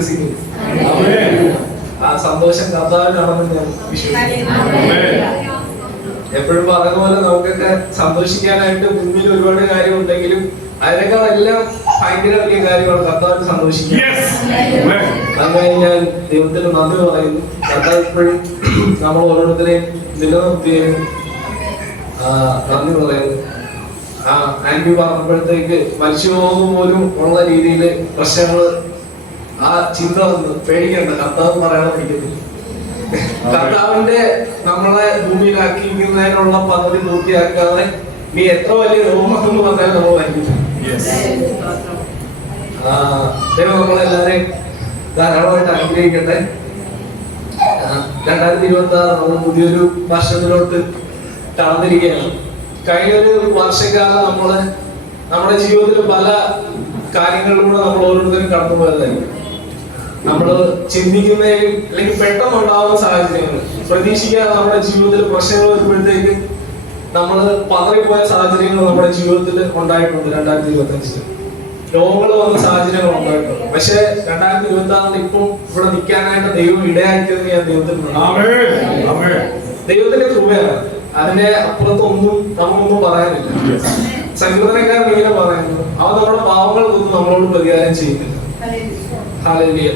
വിശ്വസിക്കുന്നു. ആ സന്തോഷം കർത്താവിനാണെന്ന് ഞാൻ വിശ്വസിക്കുന്നു. എപ്പോഴും പറഞ്ഞ പോലെ നമുക്കൊക്കെ സന്തോഷിക്കാനായിട്ട് മുന്നിൽ ഒരുപാട് കാര്യമുണ്ടെങ്കിലും അതിനേക്കാളെല്ലാം ഭയങ്കര വലിയ കാര്യമാണ് കർത്താവിന് സന്തോഷിക്കുക. അങ്ങനെ ഞാൻ ദൈവത്തിന് നന്ദി പറയുന്നു. കർത്താവ് ഇപ്പോഴും നമ്മൾ ഓരോരുത്തരെയും നിലനിർത്തിയും നന്ദി പറയുന്നു. ആന്റി പറഞ്ഞപ്പോഴത്തേക്ക് മനുഷ്യബോധം പോലും ഉള്ള രീതിയിൽ പ്രശ്നങ്ങൾ ആ ചിന്ത വന്ന് പേടിക്കണ്ട, കർത്താവ് പറയണ പഠിക്കുന്നില്ല. കർത്താവിന്റെ നമ്മളെ ഭൂമിയിലാക്കിയിരിക്കുന്നതിനുള്ള പദ്ധതി പൂർത്തിയാക്കാതെ നീ എത്ര വലിയ രോഗം എന്ന് പറഞ്ഞാൽ നമ്മൾ വഹിക്കും. ദൈവം നമ്മളെല്ലാരെയും ധാരാളമായിട്ട് അനുഗ്രഹിക്കട്ടെ. 2026 നമ്മൾ പുതിയൊരു വർഷത്തിലോട്ട് കടന്നിരിക്കുകയാണ്. കഴിഞ്ഞൊരു വർഷക്കാലം നമ്മുടെ ജീവിതത്തിൽ പല കാര്യങ്ങളിലൂടെ നമ്മൾ ഓരോരുത്തരും കടന്നു പോയതായിരിക്കും. നമ്മൾ ചിന്തിക്കുന്നതിലും അല്ലെങ്കിൽ പെട്ടെന്നുണ്ടാവുന്ന സാഹചര്യങ്ങൾ പ്രതീക്ഷിക്കാതെ നമ്മുടെ ജീവിതത്തിൽ പ്രശ്നങ്ങൾ വരുമ്പോഴത്തേക്ക് നമ്മൾ പതറിപ്പോയ സാഹചര്യങ്ങൾ നമ്മുടെ ജീവിതത്തിൽ ഉണ്ടായിട്ടുണ്ട്. 2025 രോഗങ്ങൾ വന്ന സാഹചര്യങ്ങൾ ഉണ്ടായിട്ടുണ്ട്. പക്ഷെ 2026 ഇപ്പം ഇവിടെ നിൽക്കാനായിട്ട് ദൈവം ഇടയാക്കിയത് ഞാൻ ദൈവത്തിന്റെ കൃപയാണ്. അതിന്റെ അപ്പുറത്തൊന്നും നമുക്കൊന്നും പറയാനില്ല. സങ്കീർത്തനക്കാരൻ ഇങ്ങനെ പറയുന്നു, അവൻ നമ്മുടെ പാവങ്ങൾക്കൊന്നും നമ്മളോട് പ്രതികാരം ചെയ്യുന്നില്ല. ഹല്ലേലൂയ.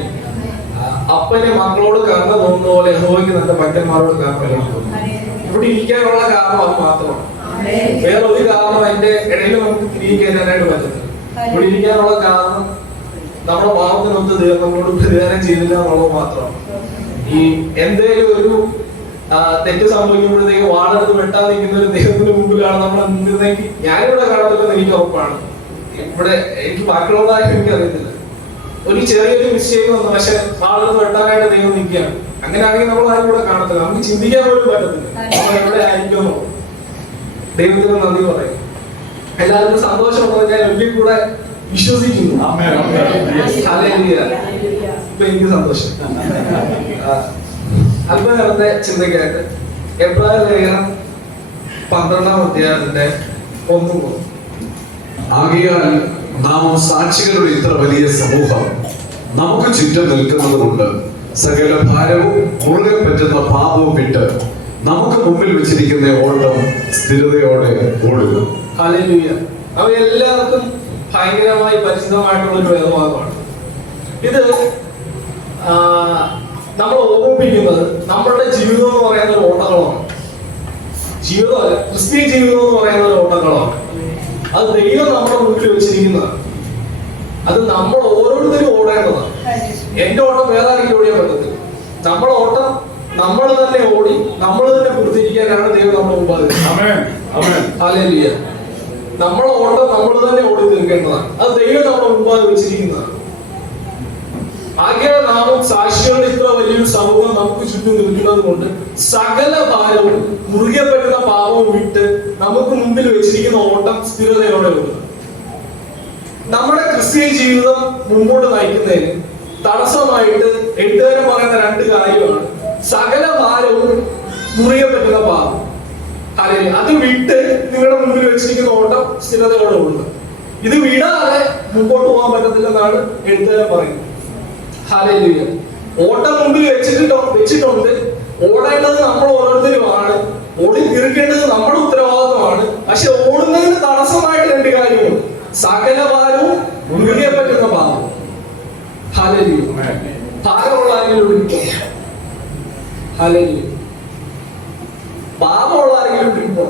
അപ്പനെ മക്കളോട് കരുണ തോന്നുന്ന പോലെ യഹോവയ്ക്ക് തന്റെ ഭക്തന്മാരോട് കരുണ തോന്നുന്നു. ഇവിടെ ഇരിക്കാനുള്ള കാരണം അത് മാത്രമാണ്. വേറെ ഒരു കാരണം അതിന്റെ ഇടയിൽ നമുക്ക് തിരികെ കയറാനായിട്ട് പറ്റുന്നില്ല. ഇവിടെ ഇരിക്കാനുള്ള കാരണം നമ്മുടെ പാവത്തിനൊത്ത് ദൈവം നമ്മളോട് പ്രതികാരം ചെയ്തില്ല എന്നുള്ളത് മാത്രമാണ്. ഈ എന്തേലും ഒരു തെറ്റ് സംഭവിക്കുമ്പോഴത്തേക്ക് വാളെടുത്ത് വെട്ടാൻ നിൽക്കുന്ന ഒരു ദൈവത്തിന് മുമ്പിലാണ് നമ്മൾ നിന്നെങ്കിൽ ഞാനിവിടെ കാണത്തില്ലെന്ന് എനിക്ക് ഉറപ്പാണ്. ഇവിടെ എനിക്ക് ബാക്കിയുള്ളതായിട്ട് എനിക്കറിയത്തില്ല. ഒരു ചെറിയൊരു മിസ്റ്റേക്ക് വന്നു, പക്ഷെ വാളെടുത്ത് വെട്ടാനായിട്ട് ദൈവം നിൽക്കുകയാണ്. അങ്ങനെയാണെങ്കിൽ നമ്മൾ ആരും ഇവിടെ കാണത്തില്ല. നമുക്ക് ചിന്തിക്കാൻ പോലും പറ്റത്തില്ല നമ്മൾ എവിടെ ആയിരിക്കുമോ. ദൈവത്തിന് നന്ദി പറയും. എല്ലാവർക്കും സന്തോഷമുള്ളത് ഞാൻ ഒരിക്കൽ കൂടെ വിശ്വസിക്കുന്നു. ഇപ്പൊ എനിക്ക് സന്തോഷം. അല്പനേരത്തെ ചിന്തയ്ക്കായിട്ട് എബ്രായ ലേഖനം 12-ാം അധ്യായത്തിന്റെ 1 ആകയാൽ നാം സാക്ഷികളുടെ ഇത്ര വലിയ സമൂഹം നമുക്ക് ചുറ്റും നിൽക്കുന്നത് കൊണ്ട് സകല ഭാരവും മുറുകെ പറ്റുന്ന പാപവും വിട്ട് നമുക്ക് മുമ്പിൽ വെച്ചിരിക്കുന്ന ഓട്ടം സ്ഥിരതയോടെ ഓടുക. ഹല്ലേലൂയ. അവ എല്ലാവർക്കും ഭയങ്കരമായി പരിചിതമായിട്ടുള്ള ഒരു വേദഭാഗമാണ്. ഇത് നമ്മൾ ഓർമ്മിപ്പിക്കുന്നത് നമ്മളുടെ ജീവിതം എന്ന് പറയുന്ന ഒരു ഓട്ടങ്ങളാണ്. ജീവിതമല്ല, ക്രിസ്തീയ ജീവിതം എന്ന് പറയുന്ന ഒരു ഓട്ടങ്ങളാണ്. അത് ദൈവം നമ്മുടെ മുന്നിൽ വെച്ചിരിക്കുന്നതാണ്. അത് നമ്മൾ ഓരോരുത്തരും ഓടേണ്ടതാണ്. എന്റെ ഓട്ടം വേറെ ആരെങ്കിലും ഓടിയാൻ പറ്റത്തില്ല. നമ്മുടെ ഓട്ടം നമ്മൾ തന്നെ ഓടി നമ്മൾ തന്നെ പൂർത്തീകരിക്കാനാണ് ദൈവം നമ്മുടെ മുമ്പാകെ. ഹല്ലേലൂയ. നമ്മളെ ഓട്ടം നമ്മൾ തന്നെ ഓടി തീർക്കേണ്ടതാണ്. അത് ദൈവം നമ്മുടെ മുമ്പാകെ വെച്ചിരിക്കുന്നതാണ്. ആകയാൽ നാമും സാക്ഷികളുടെ ഇത്ര വലിയൊരു സമൂഹം നമുക്ക് ചുറ്റും നിൽക്കുന്നത് കൊണ്ട് സകല ഭാരവും മുറുകെ പറ്റുന്ന പാപവും വിട്ട് നമുക്ക് മുമ്പിൽ വെച്ചിരിക്കുന്ന ഓട്ടം സ്ഥിരതയോടെ ഓടുക. നമ്മുടെ ക്രിസ്തീയ ജീവിതം മുമ്പോട്ട് നയിക്കുന്നതിന് തടസ്സമായിട്ട് എഴുത്തുകാരൻ പറയുന്ന 2 കാര്യമാണ്. സകല ഭാരവും മുറുകെ പറ്റുന്ന പാപം. അത് വിട്ട് നിങ്ങളുടെ മുമ്പിൽ വെച്ചിരിക്കുന്ന ഓട്ടം സ്ഥിരതയോടെ ഓടുക. ഇത് വിടാതെ മുമ്പോട്ട് പോകാൻ പറ്റത്തില്ലെന്നാണ് എഴുത്തുകാരൻ പറയുന്നത്. ഹല്ലേലൂയ. ഓട്ടം മുമ്പിൽ വെച്ചിട്ടുണ്ട്. ഓടേണ്ടത് നമ്മൾ ഓരോരുത്തരുമാണ്. ഓടി തീർക്കേണ്ടത് നമ്മുടെ ഉത്തരവാദിത്വമാണ്. പക്ഷെ ഓടുന്നതിന് തടസ്സമായിട്ട് 2 കാര്യങ്ങളുണ്ട്. സകല ഭാരവും മുറുകെ പറ്റുന്ന പാപം. ഹല്ലേലൂയ. ഭാരമുള്ള ആരെങ്കിലും ഒടുങ്ങിപ്പോ? ഹല്ലേലൂയ. പാപമുള്ള ആരെങ്കിലും ഒടുങ്ങിപ്പോ?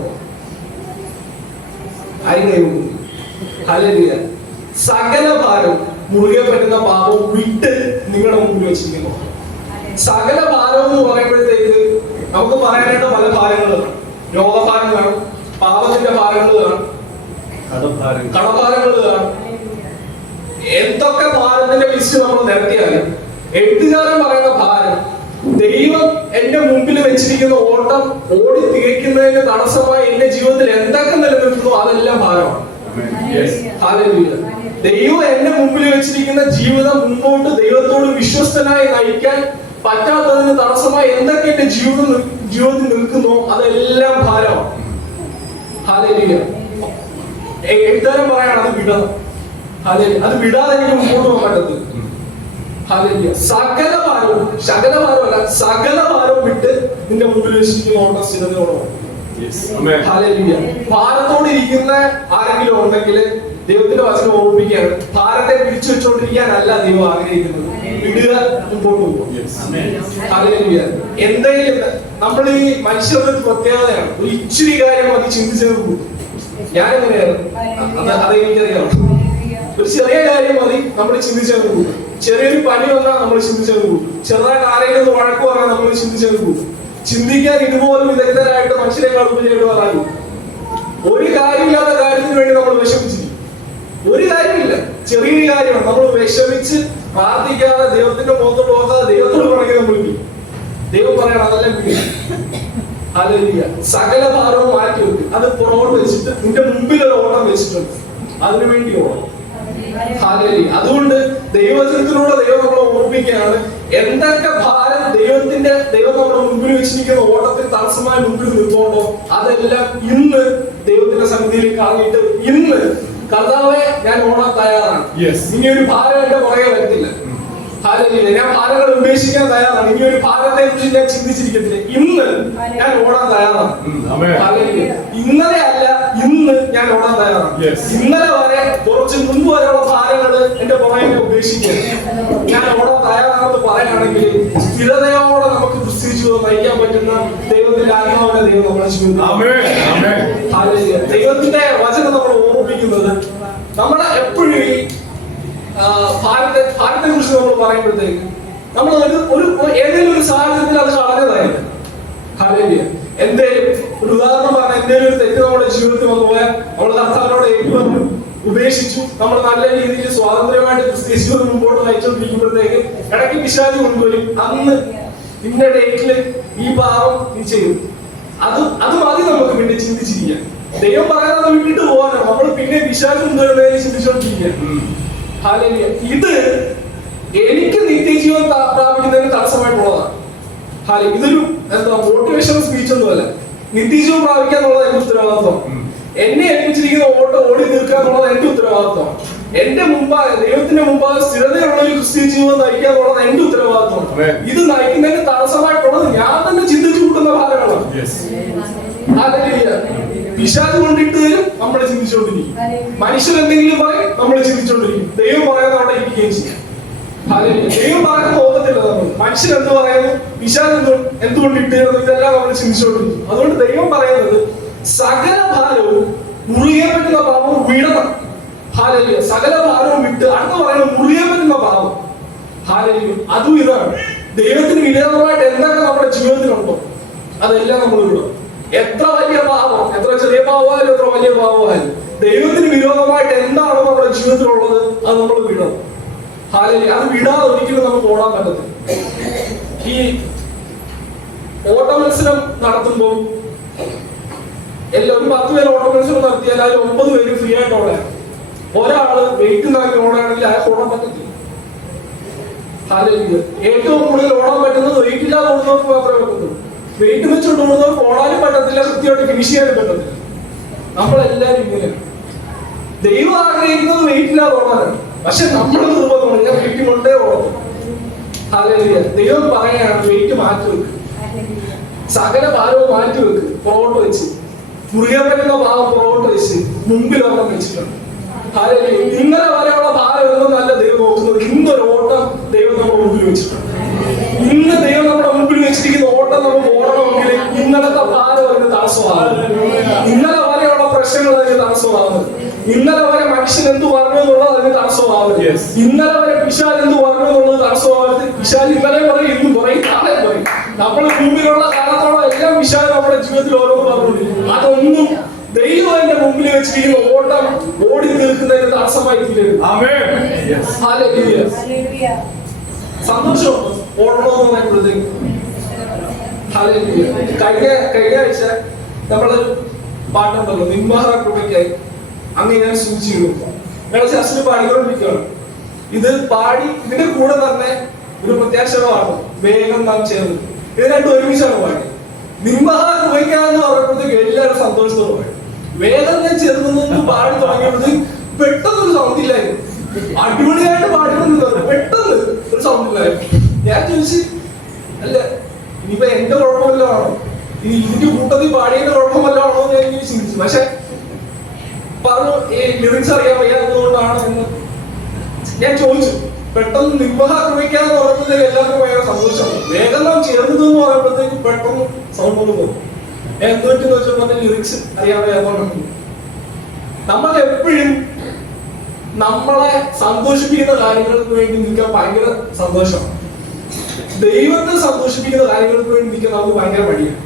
ആരും. ഹല്ലേലൂയ. സകല ഭാരവും മുറുകെ പറ്റുന്ന പാപം വിട്ട് നിങ്ങളുടെ മുമ്പിൽ വെച്ചിരിക്കുന്നു. സകല ഭാരം എന്ന് പറയുമ്പോഴത്തേക്ക് നമുക്ക് പറയാനായിട്ട് പല ഭാരങ്ങൾ കാണും. രോഗഭാരം കാണും, പാപത്തിന്റെ ഭാരങ്ങൾ കാണും, കടഭാരങ്ങൾ കാണും. എന്തൊക്കെ ഭാരത്തിന്റെ ലിസ്റ്റ് നമ്മൾ നിരത്തിയാലും എഴുത്തുകാരൻ പറയുന്ന ഭാരം ദൈവം എന്റെ മുമ്പിൽ വെച്ചിരിക്കുന്ന ഓട്ടം ഓടി തികയ്ക്കുന്നതിന് തടസ്സമായി എന്റെ ജീവിതത്തിൽ എന്തൊക്കെ നിലനിൽക്കുന്നു അതെല്ലാം ഭാരമാണ്. ഹല്ലേലൂയ. ദൈവം എന്റെ മുമ്പിൽ വെച്ചിരിക്കുന്ന ജീവിതം മുമ്പോട്ട് ദൈവത്തോട് വിശ്വസ്തനായി നയിക്കാൻ പറ്റാത്തതിന് തടസ്സമായി എന്തൊക്കെ എന്റെ ജീവിതത്തിൽ നിൽക്കുന്നോ അതെല്ലാം ഭാരമാണ്. ഹല്ലേലൂയ. എഴുതാനും പറയാണ് അത് വിടണം. ഹല്ലേലൂയ. അത് വിടാതെ എനിക്ക് മുമ്പോട്ട് പോകാൻ പറ്റത്തില്ല. ഹല്ലേലൂയ. സകല ഭാരമല്ല, സകല ഭാരവും വിട്ട് നിന്റെ മുമ്പിൽ വെച്ചിരിക്കുന്ന ഓട്ടം സ്ഥിരതയോടെ. ഹല്ലേലൂയ. ഭാരത്തോടെ ഇരിക്കുന്ന ആരെങ്കിലും ഉണ്ടെങ്കിൽ ദൈവത്തിന്റെ വചനം ഓർമ്മിപ്പിക്കുകയാണ്, ഭാരത്തെ പിടിച്ചു വെച്ചുകൊണ്ടിരിക്കാനല്ല ദൈവം ആഗ്രഹിക്കുന്നത്, വിടുക, മുമ്പോട്ട് പോകും. ഹല്ലേലൂയ. എന്തെങ്കിലും നമ്മൾ ഈ മനുഷ്യരുടെ ഒരു പ്രത്യേകതയാണ്, ഒരു ഇച്ചിരി കാര്യം അത് ചിന്തിച്ചത് കൂടും. ഞാനെങ്ങനെയായിരുന്നു അതെനിക്കറിയാം. ഒരു ചെറിയ കാര്യം മതി നമ്മൾ ചിന്തിച്ചത് കൂടും. ചെറിയൊരു പനി വന്നാൽ നമ്മൾ ചിന്തിച്ചത് കൂടും. ചെറുതായിട്ട് ആരെങ്കിലും വഴക്ക് പറഞ്ഞാൽ നമ്മൾ ചിന്തിച്ചത് കൂടും. ചിന്തിക്കാൻ ഇതുപോലും വിദഗ്ധരായിട്ട് മനുഷ്യരെക്കാൾ ഉപരിയായിട്ട് പറയാൻ ഒരു കാര്യമില്ലാത്ത കാര്യത്തിന് വേണ്ടി നമ്മൾ വിഷമിച്ചിരിക്കും. ഒരു കാര്യമില്ല, ചെറിയൊരു കാര്യമാണ്. നമ്മൾ വിഷമിച്ച് പ്രാർത്ഥിക്കാതെ ദൈവത്തിന്റെ മുഖത്തോട് നോക്കാതെ ദൈവത്തോട് പറയുന്നത് നമ്മൾ ദൈവം പറയണം അതെല്ലാം ഹല്ലേലൂയ. സകല ഭാരവും മാറ്റി വെക്കും. അത് പുറകോട്ട് വെച്ചിട്ട് നിന്റെ മുമ്പിൽ ഒരു ഓട്ടം വെച്ചിട്ടുണ്ട്, അതിനു വേണ്ടി ഓടണം. ഹല്ലേലൂയ. അതുകൊണ്ട് ദൈവചനത്തിലൂടെ ദൈവം നമ്മളെ ഓർമ്മിക്കുകയാണ്, എന്തൊക്കെ ഭാരം ദൈവം നമ്മുടെ മുമ്പിൽ വെച്ചിരിക്കുന്ന ഓട്ടത്തിൽ തടസ്സമായി മുമ്പിൽ നിൽക്കുന്നുണ്ടോ അതെല്ലാം ഇന്ന് ദൈവത്തിന്റെ സന്നിധിയിൽ കളഞ്ഞിട്ട് ഇന്ന് കർത്താവേ ഞാൻ ഓടാൻ തയ്യാറാണ്. ഇനി ഒരു ഭാരം എന്റെ പുറകെ വരത്തില്ല. ഹല്ലേലൂയ. ഞാൻ ഭാരങ്ങൾ ഉപേക്ഷിക്കാൻ തയ്യാറാണ്. ഇനി ഒരു ഭാരത്തെ കുറിച്ച് ഞാൻ ചിന്തിച്ചിരിക്കത്തില്ല. ഇന്ന് ഞാൻ ഓടാൻ തയ്യാറാണ്. ഹല്ലേലൂയ. ഇന്നലെ അല്ല, ഇന്ന് ഞാൻ ഓടാൻ തയ്യാറാണ്. ഇന്നലെ വരെ കുറച്ച് മുമ്പ് വരെയുള്ള ഭാരങ്ങൾ എന്റെ പുറകെ ഉപേക്ഷിക്കുക, ഞാൻ ഓടാൻ തയ്യാറാണെന്ന് പറയുകയാണെങ്കിൽ സ്ഥിരതയോടെ നമുക്ക് ക്രിസ്ത്യജീവിതം നയിക്കാൻ പറ്റുന്ന ദൈവത്തിന്റെ ആത്മാവിനെ ദൈവം നമ്മളെ ജീവിതം. ഹല്ലേലൂയ. ദൈവത്തിന്റെ വചനം നമ്മൾ ഓർമ്മിപ്പിക്കുന്നത് നമ്മളെ എപ്പോഴും ഈ ഭാരത്തെ കുറിച്ച് നമ്മൾ പറയുമ്പോഴത്തേക്ക് നമ്മൾ ഒരു ഏതെങ്കിലും ഒരു സാഹചര്യത്തിൽ അത് കളഞ്ഞതായിരുന്നു. ഹല്ലേലൂയ. എന്തേലും ഒരു ഉദാഹരണം പറഞ്ഞാൽ എന്തെങ്കിലും ഒരു തെറ്റ് നമ്മുടെ ജീവിതത്തിൽ വന്നു പോയാൽ നമ്മൾ കർത്താവിനോട് ഏറ്റുപറഞ്ഞു, ഉപേക്ഷിച്ചു, നമ്മൾ നല്ല രീതിയിൽ സ്വാതന്ത്ര്യമായിട്ട് ക്രിസ്തീയ ജീവിതം മുമ്പോട്ട് നയിച്ചുകൊണ്ടിരിക്കുമ്പോഴത്തേക്ക് ഇടയ്ക്ക് പിശാചി കൊണ്ടുവരും, അന്ന് ഇന്ന ഡേറ്റില് ഈ പാപം നീ ചെയ്യും. അത് മതി നമുക്ക് പിന്നെ ചിന്തിച്ചിരിക്കാം. ദൈവം പറയാതെ വിട്ടിട്ട് പോകാനോ നമ്മൾ പിന്നെ പിശാചി കൊണ്ടുവരുന്നതിന് ചിന്തിച്ചുകൊണ്ടിരിക്കുക. ഹല്ലേലൂയ. ഇത് എനിക്ക് നിത്യജീവൻ പ്രാപിക്കുന്നതിന് തടസ്സമായിട്ടുള്ളതാണ്. ഇതൊരു മോട്ടിവേഷണൽ സ്പീച്ച് ഒന്നുമല്ല. നിത്യജീവൻ പ്രാപിക്കുക എന്നുള്ളത് എന്റെ ഉത്തരവാദിത്വം. എന്നെ ഏൽപ്പിച്ചിരിക്കുന്ന ഓട്ടം ഓടി തീർക്കുക എന്നുള്ളത് എന്റെ ഉത്തരവാദിത്വം. എന്റെ മുമ്പാകെ ദൈവത്തിന്റെ മുമ്പാകെ സ്ഥിരതയുള്ള ഒരു ക്രിസ്ത്യൻ ജീവിതം നയിക്കുക എന്നുള്ളത് എന്റെ ഉത്തരവാദിത്വം. ഇത് നയിക്കുന്നതിന് തടസ്സമായിട്ടുള്ളത് ഞാൻ തന്നെ ചിന്തിച്ചു കൂട്ടുന്ന ഭാരങ്ങളാണ്. പിശാച് കൊണ്ടിട്ട് തരും, നമ്മൾ ചിന്തിച്ചുകൊണ്ടിരിക്കും. മനുഷ്യർ എന്തെങ്കിലും പറയും, നമ്മൾ ചിന്തിച്ചുകൊണ്ടിരിക്കും. ദൈവം പറയുന്നത് അവിടെ ഇരിക്കുകയും ചെയ്യും. ദൈവം പറയുന്നത് ഓർക്കത്തില്ല. നമ്മൾ മനുഷ്യർ എന്ത് പറയുന്നു, പിശാച് എന്തുകൊണ്ട് ഇട്ടുതരുന്നു, ഇതെല്ലാം നമ്മൾ ചിന്തിച്ചുകൊണ്ടിരിക്കും. അതുകൊണ്ട് ദൈവം പറയുന്നത് സകല ഭാരവും മുറിയാൻ പറ്റുന്ന പാപം വിടണം. ഹല്ലേലൂയ. സകല ഭാരവും വിട്ട് അടുത്ത പറയുന്നത് മുറിയാൻ പറ്റുന്ന പാപം. ഹല്ലേലൂയ. അതും ഇതാണ്, ദൈവത്തിന് വിരോധമായിട്ട് എന്തൊക്കെ നമ്മുടെ ജീവിതത്തിലുണ്ടോ അതെല്ലാം നമ്മൾ വിടും. എത്ര വലിയ പാപം, എത്ര ചെറിയ പാപമായാലും എത്ര വലിയ പാപമായാലും ദൈവത്തിന് വിരോധമായിട്ട് എന്താണോ നമ്മുടെ ജീവിതത്തിലുള്ളത് അത് നമ്മൾ വിടണം. ഹല്ലേലൂയ. അത് വിടാതെ ഒരിക്കലും നമുക്ക് ഓടാൻ പറ്റത്തില്ല. ഈ ഓട്ട മത്സരം നടത്തുമ്പോൾ ഒരു 10 പേര് ഓട്ട മത്സരം നടത്തിയാൽ അതിൽ 9 പേര് ഫ്രീ ആയിട്ട് ഓടാൻ. ഒരാള് വെയിറ്റ് നാക്കി ഓടാണെങ്കിൽ അയാൾക്ക് ഓടാൻ പറ്റത്തില്ല. ഹല്ലേലൂയ. ഏറ്റവും കൂടുതൽ ഓടാൻ പറ്റുന്നത് വെയിറ്റ് ഇല്ലാതെ ഓടുന്നവർക്ക് മാത്രമേ പറ്റത്തുള്ളൂ. വെയിറ്റ് വെച്ചുകൊണ്ട് ഓടുന്നവർക്ക് ഓടാനും പറ്റത്തില്ല, കൃത്യമായിട്ട് ഫിനിഷ് ചെയ്യാനും പറ്റത്തില്ല. നമ്മളെല്ലാരും ഇങ്ങനെയാണ്. ദൈവം ആഗ്രഹിക്കുന്നത് വെയിറ്റ് ഇല്ലാതെ ഓടാനാണ്. പക്ഷെ നമ്മുടെ നിർബന്ധമാണ് ഞാൻ വെയിറ്റ് കൊണ്ടേ ഓടുന്നു. ഹല്ലേലൂയ. ദൈവം പറയുകയാണ് വെയിറ്റ് മാറ്റി വെക്ക്, സകല ഭാരവും മാറ്റി വെക്ക്, പുറകോട്ട് വെച്ച് മുറിയാൻ പറ്റുന്ന ഭാവം പുറകോട്ട് വെച്ച് മുമ്പിൽ ഒരെണ്ണം വെച്ചിട്ടുണ്ട്. ഹല്ലേലൂയ. ഇന്നലെ വരെയുള്ള ഭാരം ഒന്നും ദൈവം നോക്കുന്നത്, ഇന്നൊരു ഓട്ടം ദൈവം നമ്മുടെ മുമ്പിൽ വെച്ചിട്ടുണ്ട്. ഇന്ന് ദൈവം നമ്മുടെ മുമ്പിൽ വെച്ചിരിക്കുന്ന ഓട്ടം നമുക്ക് ഓടണമെങ്കിൽ ഇന്നലത്തെ ഭാരം അതിന് തടസ്സമാകുന്നത്, ഇന്നലെ വരെയുള്ള പ്രശ്നങ്ങൾ അതിന് തടസ്സമാകുന്നത്, ഇന്നലെ വരെ മനുഷ്യൻ എന്ത് പറഞ്ഞു എന്നുള്ളത് അതിന് തടസ്സമാകരുത്, ഇന്നലെ വരെ പിശാച് എന്ത് പറഞ്ഞു എന്നുള്ളത് തടസ്സമാകരുത്. പിശാച് ഇന്നലെ പറയും, ഇന്നും പറയും, നാളെ പറയും. നമ്മുടെ മുമ്പിലുള്ള കാലത്തോളം എല്ലാം പിശാച് നമ്മുടെ ജീവിതത്തിൽ ഓരോന്ന് പറഞ്ഞുകൊണ്ടിരിക്കും. അതൊന്നും ദൈവം എന്റെ മുമ്പിൽ വെച്ചിരിക്കുന്ന ഓട്ടം ഓടി തീർക്കുന്നതിന് തടസ്സമായി തീരരുത്. സന്തോഷം ഓടണമെന്ന് പറയുമ്പോഴത്തേക്ക് കഴിഞ്ഞ ആഴ്ച നമ്മള് പാട്ടുണ്ടല്ലോ, നിന്മഹ കൃപയ്ക്കായി അങ്ങനെ ഞാൻ സൂചിച്ചിരുന്നു. ഞങ്ങൾ ചർച്ചിൽ പാടിക്കൊണ്ടിരിക്കുകയാണ്. ഇത് പാടി ഇതിന്റെ കൂടെ തന്നെ ഒരു പ്രത്യാശമാണ് വേഗം നാം ചേർന്ന്. ഇത് രണ്ടും ഒരുമിച്ചാണ് പാടി. നിന്മഹ കൃപയ്ക്കാന്ന് പറയുമ്പോഴത്തേക്ക് എല്ലാവരും സന്തോഷത്തോടെ പാടി. വേഗം ഞാൻ ചേർന്ന് പാടി തുടങ്ങിയപ്പോഴത്തേക്ക് പെട്ടെന്നൊരു സൗണ്ട് ഇല്ലായിരുന്നു. അടിപൊളിയായിട്ട് പാടുന്നത് പെട്ടെന്ന് ഒരു സൗണ്ടിലായി. ഞാൻ ചോദിച്ചു, അല്ല ഇനിയിപ്പോ എന്റെ കുഴപ്പമല്ലോ ആണോ, ഇനി ഇതിന്റെ കൂട്ടത്തിൽ പാടിയതിന്റെ കുഴപ്പമല്ലോ ആണോ എന്ന് ഞാൻ ചിന്തിച്ചു. പക്ഷെ പറഞ്ഞു ഈ ലിറിക്സ് അറിയാൻ വയ്യാത്തതുകൊണ്ടാണ് എന്ന് ഞാൻ ചോദിച്ചു. പെട്ടെന്ന് നിർവഹിക്കാന്ന് പറയുമ്പോഴത്തേക്ക് എല്ലാവർക്കും ഭയങ്കര സന്തോഷമാണ്. വേഗം നാം ചേർന്നത് എന്ന് പറയുമ്പോഴത്തേക്ക് പെട്ടെന്ന് സൗണ്ട് കൊണ്ട് പോകും. എന്തുപറ്റെന്ന് വെച്ചാൽ ലിറിക്സ് അറിയാൻ വയ്യാത്തതുകൊണ്ടാണ്. നമ്മൾ എപ്പോഴും നമ്മളെ സന്തോഷിപ്പിക്കുന്ന കാര്യങ്ങൾക്ക് വേണ്ടി നിൽക്കാൻ ഭയങ്കര സന്തോഷമാണ്. ദൈവത്തെ സന്തോഷിപ്പിക്കുന്ന കാര്യങ്ങൾക്ക് വേണ്ടി നിൽക്കാൻ നമുക്ക് ഭയങ്കര മടിയാണ്.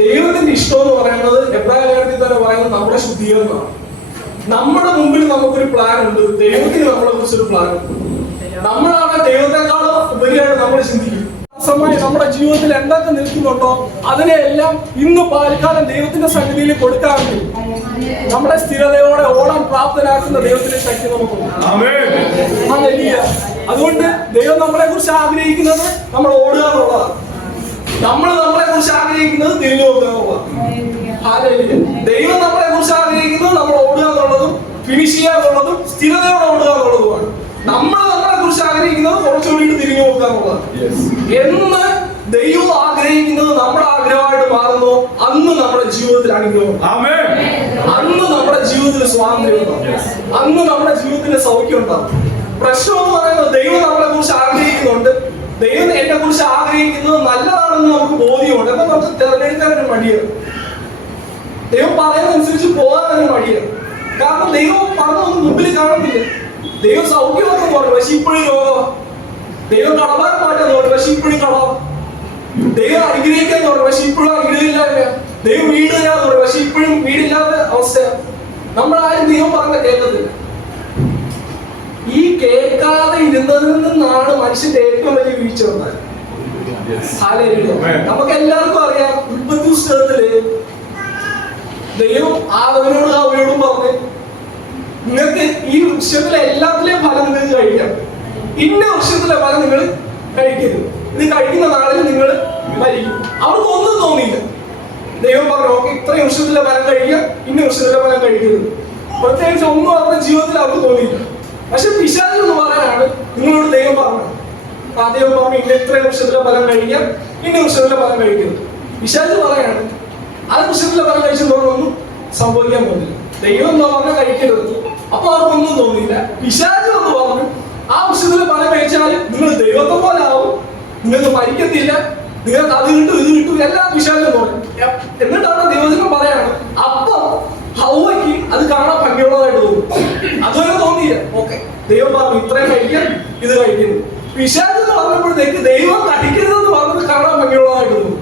ദൈവത്തിന്റെ ഇഷ്ടം എന്ന് പറയുന്നത് എബ്രായ ലേഖനത്തിൽ തന്നെ പറയുന്നത് നമ്മുടെ ശുദ്ധീകരണമാണ്. നമ്മുടെ മുമ്പിൽ നമുക്കൊരു പ്ലാൻ ഉണ്ട്, ദൈവത്തിന് നമ്മളെ കുറിച്ചൊരു പ്ലാൻ ഉണ്ട്. നമ്മളാണ് ദൈവത്തെക്കാളും ഉപരിയായിട്ട് നമ്മൾ ചിന്തിക്കും. നമ്മുടെ ജീവിതത്തിൽ എന്തൊക്കെ നിൽക്കുന്നുണ്ടോ അതിനെല്ലാം ഇന്ന് പാൽക്കാലം ദൈവത്തിന്റെ സന്നിധിയിൽ കൊടുക്കാമെങ്കിൽ നമ്മുടെ സ്ഥിരതയോടെ ഓടാൻ പ്രാപ്തനാക്കുന്ന ദൈവത്തിന്റെ ശക്തി നമുക്കുണ്ട്. അതുകൊണ്ട് ദൈവം നമ്മളെ കുറിച്ച് ആഗ്രഹിക്കുന്നത് നമ്മൾ ഓടുക എന്നുള്ളതാണ്. നമ്മൾ നമ്മളെ കുറിച്ച് ആഗ്രഹിക്കുന്നത് തിരിഞ്ഞു നോക്കുക എന്നുള്ളതാണ്. ദൈവം നമ്മളെ കുറിച്ച് ആഗ്രഹിക്കുന്നത് നമ്മൾ ഓടുക എന്നുള്ളതും ഫിനിഷ് ചെയ്യുക എന്നുള്ളതും സ്ഥിരതയോടെ ഓടുക എന്നുള്ളതുമാണ്. നമ്മൾ നമ്മളെ കുറിച്ച് ആഗ്രഹിക്കുന്നത് കുറച്ചുകൂടി തിരിഞ്ഞു നോക്കുക എന്നുള്ളതാണ്. എന്ന് ദൈവം ആഗ്രഹിക്കുന്നത് നമ്മുടെ ആഗ്രഹമായിട്ട് മാറുന്നു, അന്ന് നമ്മുടെ ജീവിതത്തിൽ അനുഗ്രഹം, അന്ന് നമ്മുടെ ജീവിതത്തിൽ സ്വാതന്ത്ര്യം ഉണ്ടാവും, അന്ന് നമ്മുടെ ജീവിതത്തിൽ സൗഖ്യം ഉണ്ടാവും. പ്രശ്നം എന്ന് പറയുന്നത് ദൈവം നമ്മളെ കുറിച്ച് ആഗ്രഹിക്കുന്നുണ്ട്, ദൈവം എന്നെ കുറിച്ച് ആഗ്രഹിക്കുന്നത് നല്ലതാണെന്ന് നമുക്ക് ബോധ്യമുണ്ട്. എന്നാൽ നമുക്ക് തിരഞ്ഞെടുക്കാൻ ഒരു മടിയാണ്. ദൈവം പറയുന്നതനുസരിച്ച് പോകാൻ തന്നെ മടിയാണ്. കാരണം ദൈവം പറഞ്ഞൊന്നും മുമ്പിൽ കാണുന്നില്ല. ദൈവം സൗഖ്യമൊക്കെ പറഞ്ഞു, പക്ഷെ ഇപ്പോഴും രോഗം. ദൈവം കടമാൻ മാറ്റാന്ന് പറഞ്ഞു, പക്ഷെ ഇപ്പോഴും കടം. ദൈവം അനുഗ്രഹിക്കാന്ന് പറഞ്ഞു, പക്ഷെ ഇപ്പോഴും അനുഗ്രഹമില്ലായ്മ. ദൈവം വീട് തരാന്ന് പറഞ്ഞു, പക്ഷെ ഇപ്പോഴും വീടില്ലാത്ത അവസ്ഥ. നമ്മളാരും ദൈവം പറഞ്ഞ കേൾക്കത്തില്ല. ഈ കേൾക്കാതെ ഇരുന്നതിൽ നിന്നാണ് മനുഷ്യന്റെ ഏറ്റവും വലിയ വീഴ്ച വന്നത്. നമുക്ക് എല്ലാവർക്കും അറിയാം, ഉൽപ്പത്തി പുസ്തകത്തില് ദൈവം ആദവനോടും ഹവ്വയോടും പറഞ്ഞ്, നിങ്ങൾക്ക് ഈ വൃക്ഷത്തിലെ എല്ലാത്തിലെയും ഫലം നിങ്ങൾക്ക് കഴിക്കാം, ഇന്ന വൃക്ഷത്തിലെ ഫലം നിങ്ങൾ കഴിക്കരുത്, ഇത് കഴിക്കുന്ന നാളിൽ നിങ്ങൾ മരിക്കും. അവർക്ക് ഒന്നും തോന്നിയില്ല. ദൈവം പറഞ്ഞു, ഓക്കെ ഇത്രയും വൃക്ഷത്തിലെ ഫലം കഴിക്കുക, ഇന്ന വൃക്ഷത്തിലെ ഫലം കഴിക്കരുത്. പ്രത്യേകിച്ച് ഒന്നും അവരുടെ ജീവിതത്തിൽ അവർക്ക് തോന്നിയില്ല. പക്ഷെ പിശാച് എന്ന് പറയാനാണ് നിങ്ങളോട് ദൈവം പറഞ്ഞത്. ദൈവം പറഞ്ഞു ഇന്ന ഇത്രയും വൃക്ഷത്തിലെ ഫലം കഴിക്കാം, ഇന്ന വൃക്ഷത്തിലെ ഫലം കഴിക്കരുത്. പിശാച് പറയാണ് ആ വൃക്ഷത്തിലെ ഫലം കഴിച്ചതൊന്നും സംഭവിക്കാൻ പോകുന്നില്ല. ദൈവം എന്താ പറഞ്ഞാൽ കഴിക്കരുത്. അപ്പൊ അവർക്കൊന്നും തോന്നിയില്ല. പിശാച് എന്ന് പറഞ്ഞു ആ വൃക്ഷത്തിലെ ഫലം കഴിച്ചാൽ നിങ്ങൾ ദൈവത്തെ പോലെ ആവും, നിങ്ങൾക്ക് മരിക്കത്തില്ല, നിങ്ങൾക്ക് അത് കിട്ടും ഇത് കിട്ടും, എല്ലാം പിശാചെന്ന് പറയും. എന്നിട്ടാണ് ദൈവത്തിനും പറയാണ്. അപ്പൊ ഹവ്വയ്ക്ക് അത് കാണാൻ ഭംഗിയുള്ളതായിട്ട് തോന്നും. അതുവരെ തോന്നിയില്ല. ഓക്കെ ദൈവം പറഞ്ഞു ഇത്രയും കഴിക്കാൻ, ഇത് കഴിക്കുന്നു. പിശാച് എന്ന് പറഞ്ഞപ്പോഴത്തേക്ക് ദൈവം കഴിക്കരുതെന്ന് പറഞ്ഞത് കാണാൻ ഭംഗിയുള്ളതായിട്ട് തോന്നും,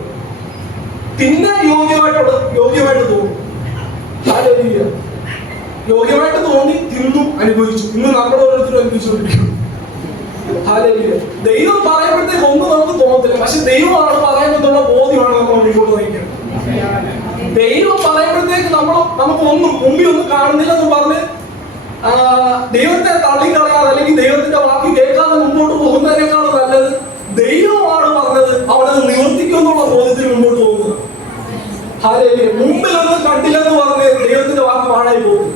തിന്നാൻ യോഗ്യമായിട്ട് തോന്നും. യോഗ്യമായിട്ട് തോന്നി, തിന്നു, അനുഭവിച്ചു. ഇന്ന് നമ്മുടെ ഓരോരുത്തരും അനുഭവിച്ചുകൊണ്ടിരിക്കുന്നു. ദൈവം പറയുമ്പോഴത്തേക്ക് ഒന്നും നമുക്ക് തോന്നത്തില്ല. പക്ഷെ ദൈവമാണ് പറയുന്നതെന്നുള്ള ബോധ്യമാണ് നമ്മൾ മുമ്പോട്ട് നയിക്കുന്നത്. ദൈവം പറയുമ്പോഴത്തേക്ക് നമുക്ക് ഒന്നും മുമ്പിൽ ഒന്നും കാണുന്നില്ലെന്ന് പറഞ്ഞ് ദൈവത്തെ തള്ളിക്കളയാതെ അല്ലെങ്കിൽ ദൈവത്തിന്റെ വാക്ക് കേൾക്കാതെ മുമ്പോട്ട് പോകുന്നതിനേക്കാളും നല്ലത് ദൈവമാണ് പറഞ്ഞത് അവിടെ നിവർത്തിക്കുന്നുള്ള ബോധ്യത്തിൽ മുമ്പോട്ട് പോകുന്നത്. മുമ്പിലൊന്നും കണ്ടില്ലെന്ന് പറഞ്ഞ് ദൈവത്തിന്റെ വാക്ക് പാഴായി പോകും.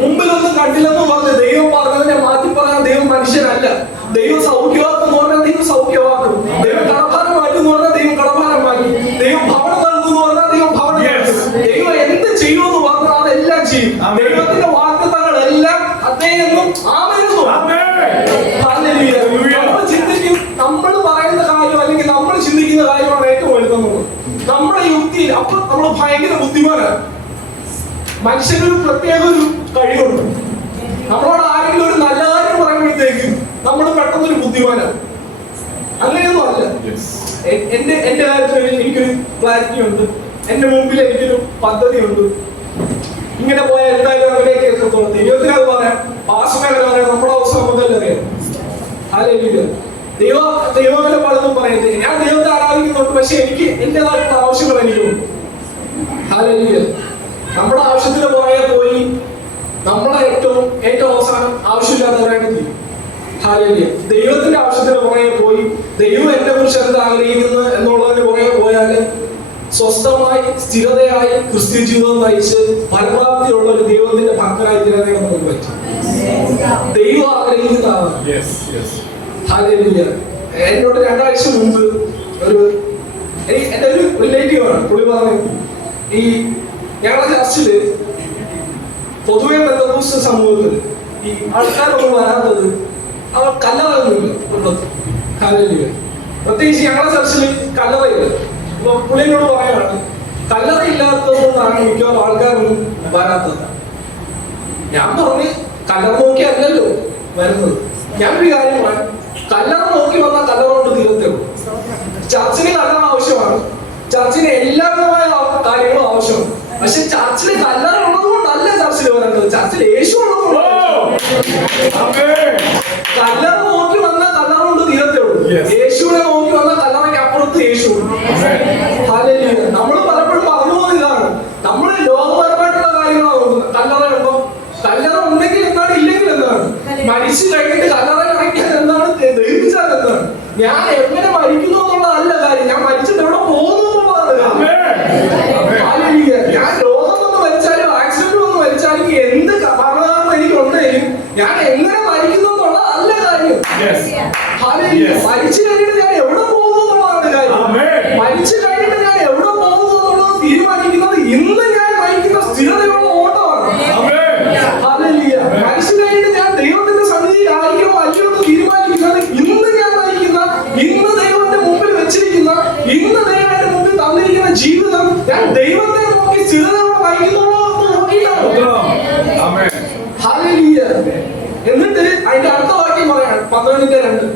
മുമ്പിലൊന്നും കണ്ടില്ലെന്ന് പറഞ്ഞ് ദൈവം പറഞ്ഞതിനെ മാറ്റി പറയാൻ ദൈവം മനുഷ്യനല്ല. ദൈവം സൗഖ്യവാക്കും എന്ന് പറഞ്ഞാൽ ദൈവം സൗഖ്യവാക്കും. ദൈവം കടഭാരം മാറ്റും എന്ന് പറഞ്ഞാൽ ദൈവം കടഭാരം മാറ്റി. ദൈവം ഭവനം നൽകും എന്ന് പറഞ്ഞാൽ ദൈവം ഭവനം നൽകും. ദൈവം എന്ത് ചെയ്യുമെന്ന് പറഞ്ഞാൽ അതെല്ലാം ചെയ്യും. ദൈവത്തിന്റെ വാഗ്ദത്തങ്ങളെല്ലാം അദ്ദേഹം ആമെന്ന് നമ്മൾ ചിന്തിക്കും. നമ്മൾ പറയുന്ന കാര്യം അല്ലെങ്കിൽ നമ്മൾ ചിന്തിക്കുന്ന കാര്യമാണ് ഏറ്റവും വലുതെന്നുള്ളത്. നമ്മുടെ യുക്തിയിൽ അപ്പൊ നമ്മൾ ഭയങ്കര ബുദ്ധിമാനാണ്. മനുഷ്യനൊരു പ്രത്യേക ഒരു കഴിവുണ്ട്. നമ്മളോട് ആരെങ്കിലും ഒരു നല്ല കാര്യം പറയുമ്പോഴത്തേക്ക് നമ്മൾ പെട്ടെന്നൊരു ബുദ്ധിമാനാണ്. അങ്ങനെയൊന്നും അല്ല. എന്റെ കാര്യത്തിൽ എനിക്കൊരു ക്ലാരിറ്റി ഉണ്ട്. എന്റെ മുമ്പിൽ എനിക്കൊരു പദ്ധതി ഉണ്ട്. ഇങ്ങനെ പോയാൽ എന്തായാലും അങ്ങനെയൊക്കെ എത്തത്തോളം ദൈവത്തിന് അത് പറയാം, പാസ്മേനെ പറയാം, നമ്മുടെ അവസ്ഥ നമുക്കല്ലേ അറിയാം. ദൈവങ്ങളെ പലതും പറയത്തില്ല. ഞാൻ ദൈവത്തെ ആരാധിക്കുന്നുണ്ട്, പക്ഷെ എനിക്ക് എന്റേതായിട്ടുള്ള ആവശ്യങ്ങൾ എനിക്കുണ്ട്. നമ്മുടെ ആവശ്യത്തിന് പുറകെ പോയി നമ്മളെ ഏറ്റവും അവസാനം ആവശ്യമില്ലാത്തവരായിട്ട് തീരും. ദൈവത്തിന്റെ ആവശ്യത്തിന് പുറകെ പോയി ദൈവം എന്നെ കുറിച്ച് എന്താ ആഗ്രഹിക്കുന്നത് എന്നുള്ളതിന് പുറകെ പോയാല് സ്വസ്ഥമായി സ്ഥിരതയായി ക്രിസ്ത്യ ജീവിതം നയിച്ച് ഫലപ്രാപ്തിയുള്ള ഒരു ദൈവത്തിന്റെ ഭക്തരായി തീരാനായിട്ട് നമുക്ക് പറ്റും. ദൈവം ആഗ്രഹിക്കുന്നതാണ്. ഹല്ലേലൂയ. എന്നോട് 2 ആഴ്ച മുമ്പ് എന്റെ ഒരു റിലേറ്റീവാണ്, പുള്ളി പറഞ്ഞു, ഈ ഞങ്ങളുടെ ചർച്ചില് പൊതുവെ പെന്തക്കോസ്ത് സമൂഹത്തിൽ ഈ ആൾക്കാരൊന്നും വരാത്തത് അവർ കല്ലറയൊന്നുമില്ല. ഹല്ലേലൂയ. പ്രത്യേകിച്ച് ഞങ്ങളുടെ ചർച്ചിൽ കല്ലറയില്ല. അപ്പൊ പുള്ളിയോട് പറയാണ്, കല്ലറയില്ലാത്തതുകൊണ്ടാണ് മിക്കവാറും ആൾക്കാരൊന്നും വരാത്തത്. ഞാൻ പറഞ്ഞ് കല്ലറ നോക്കിയല്ലല്ലോ വരുന്നത്. ഞാനൊരു കാര്യം പറയാം, കല്ലറ നോക്കി വന്നാൽ കല്ലറ കൊണ്ട് തീരത്തേ ഉള്ളൂ. ചർച്ചിന് കല്ലറ ആവശ്യമാണ്, ചർച്ചിന് എല്ലാവിധമായ കാര്യങ്ങളും ആവശ്യമാണ്. പക്ഷെ ചർച്ചിൽ കല്ലറ ഉള്ളത് കൊണ്ടല്ല ചർച്ചിൽ വരേണ്ടത്, ചർച്ചിൽ യേശു ഉള്ളത് കല്ലറ നോക്കി വന്നാൽ കല്ലറ കൊണ്ട് തീരത്തേ ഉള്ളൂ. യേശുവിനെ നോക്കി വന്നാൽ കല്ലറയ്ക്ക് അപ്പുറത്ത് യേശു. നമ്മൾ പലപ്പോഴും പറഞ്ഞു പോകുന്നതാണ്, നമ്മൾ ലോകപരമായിട്ടുള്ള കാര്യങ്ങളാണ് നോക്കുന്നത്. കല്ലറ ഉണ്ടെങ്കിൽ എന്താണ്, ഇല്ലെങ്കിൽ എന്താണ്, മരിച്ചു കഴിഞ്ഞിട്ട് കല്ലറ അടയ്ക്കാൻ എന്താണ്, ദഹിപ്പിച്ചാൽ എന്താണ്, ഞാൻ എങ്ങനെ മരിക്കുന്നു എന്നുള്ളതല്ല കാര്യം, ഞാൻ മരിച്ചിട്ട് എവിടെ പോകുന്നു എന്നുള്ളതാണ് കാര്യം. ഞാൻ രോഗം വന്ന് മരിച്ചാലും ആക്സിഡന്റ് വന്ന് മരിച്ചാലും എന്ത് മരണകാരണം എനിക്ക് ഉണ്ടെങ്കിലും ഞാൻ എങ്ങനെ മരിക്കുന്നു എന്നുള്ളതല്ല കാര്യം. മരിച്ചു കഴിഞ്ഞിട്ട് ഞാൻ എവിടെ പോകുന്നു എന്നുള്ളതാണ് കാര്യം. മരിച്ചു കഴിഞ്ഞിട്ട് ഞാൻ എവിടെ പോകുന്നു എന്നുള്ളത് തീരുമാനിക്കുന്നത് ഇന്ന് ഞാൻ നയിക്കുന്ന സ്ഥിരതയുള്ള ഓട്ടമാണ്. മരിച്ചു കഴിഞ്ഞിട്ട് ഞാൻ ദൈവത്തിന്റെ സന്നിധിയിൽ ആയിരിക്കുമോ അല്ലയോ എന്ന് തീരുമാനിക്കുന്നത് ഇന്ന് ഞാൻ നയിക്കുന്ന, ഇന്ന് ദൈവത്തിന്റെ മുമ്പിൽ വെച്ചിരിക്കുന്ന, ഇന്ന് ദൈവത്തിന്റെ മുമ്പിൽ തന്നിരിക്കുന്ന ജീവിതം ഞാൻ ദൈവത്തെ നോക്കി സ്ഥിരതയോടെ നയിക്കുന്നുള്ളൂ എന്ന് നോക്കിയിട്ടാണ്. എന്നിട്ട് അതിന്റെ അടുത്ത വാക്യം പറയാണ് 12:2.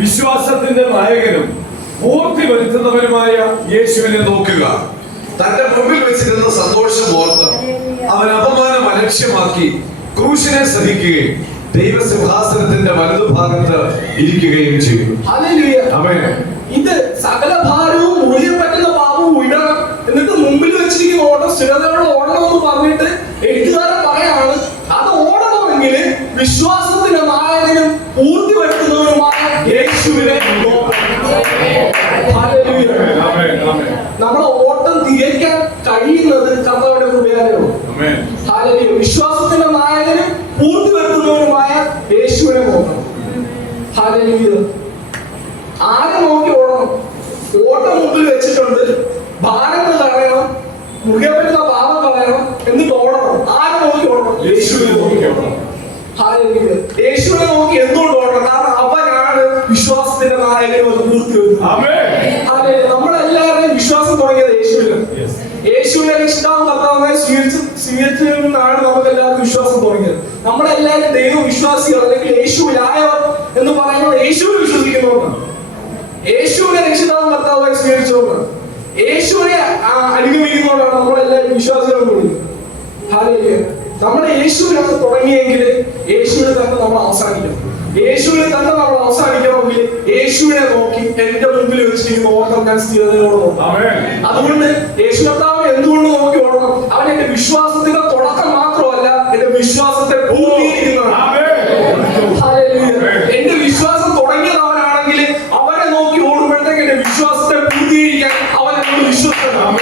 വിശ്വാസത്തിന്റെ നായകനും പൂർത്തി വരുത്തുന്നവരുമായ യേശുവിനെ നോക്കുക. തന്റെ മുമ്പിൽ വെച്ചിരുന്ന സന്തോഷം ഓർത്ത് അവൻ അപമാനം അലക്ഷ്യമാക്കി ക്രൂശിനെ സഹിക്കുകയും ദൈവസിംഹാസനത്തിന്റെ വലതുഭാഗത്ത് ഇരിക്കുകയും ചെയ്തു. ഇത് സകല ഭാരവും മുറിയെ പറ്റുന്ന പാപവും ഇടണം, എന്നിട്ട് മുമ്പിൽ വെച്ചിരിക്കുന്ന ഓട്ടം സ്ഥിരതയോടെ ഓടണം എന്ന് പറഞ്ഞിട്ട് എഴുത്തുകാരൻ പറയാണ്, അത് ഓടണമെങ്കിൽ വിശ്വാസത്തിന്റെ നായകനും പൂർത്തി വരുത്തുന്നവരുമായ യേശുവിനെ നമ്മളെ ഓട്ടം തികയ്ക്കാൻ കഴിയുന്നത് കർത്താവിന്റെ കൃപയാലോ. വിശ്വാസത്തിന്റെ നായകനും പൂർത്തി വരുത്തുന്നവരുമായ യേശുവിനെ നോക്കണം. ആരെ നോക്കി ഓടണം? ഓട്ടം മുമ്പിൽ വെച്ചിട്ടുണ്ട്, ഭാരങ്ങൾ കളയണം, മുറുകെ പറ്റുന്ന പാപം കളയണം, എന്നിട്ട് ഓടണം. ആരെ നോക്കി ഓടണം? യേശുവിനെ നോക്കി ഓടണം. യേശുവിനെ നോക്കി എന്തുകൊണ്ട് ഓടണം? കാരണം അവനാണ് വിശ്വാസത്തിന്റെ നായകനും അത് പൂർത്തി വരുന്നത്. നമ്മളെല്ലാവരുടെയും വിശ്വാസം തുടങ്ങിയത് യേശുവിനാണ്. യേശുവിനെ രക്ഷിതാവും കർത്താവായി സ്വീകരിച്ചതിൽ നിന്നാണ് നമുക്ക് എല്ലാവർക്കും വിശ്വാസം തുടങ്ങിയത്. നമ്മളെല്ലാവരും ദൈവവിശ്വാസികൾ അല്ലെങ്കിൽ യേശുവിലായവർ എന്ന് പറയുന്നത് യേശുവിനെ വിശ്വസിക്കുന്നതുകൊണ്ടാണ്, യേശുവിനെ രക്ഷിതാവും കർത്താവായി സ്വീകരിച്ചുകൊണ്ടാണ്, യേശുവിനെ അനുഗമിക്കുന്നതുകൊണ്ടാണ് നമ്മളെല്ലാവരും വിശ്വാസികളും കൂടിയത്. നമ്മുടെ യേശുവിനകത്ത് തുടങ്ങിയെങ്കിൽ യേശുവിനെ തന്നെ നമ്മൾ അവസാനിക്കണം. യേശുവിനെ തന്നെ നമ്മൾ അവസാനിക്കണമെങ്കിൽ യേശുവിനെ നോക്കി എന്റെ മുമ്പിൽ വെച്ചിരിക്കുന്ന ഓട്ടം ഞാൻ സ്ഥിരതയോടെ നോക്കാം. അതുകൊണ്ട് യേശു കർത്താവിനെ എന്തുകൊണ്ട് നോക്കി ഓടണം? അവൻ എന്റെ വിശ്വാസത്തിന്റെ തുടക്കം മാത്രമല്ല, എന്റെ വിശ്വാസത്തെ പൂർത്തീകരിക്കുന്നതാണ്. എന്റെ വിശ്വാസം തുടങ്ങിയത് അവനാണെങ്കിൽ അവനെ നോക്കി ഓടുമ്പോഴത്തേക്ക് എന്റെ വിശ്വാസത്തെ പൂർത്തീകരിക്കാൻ അവൻ എന്നോട് വിശ്വസ്തനാണ്.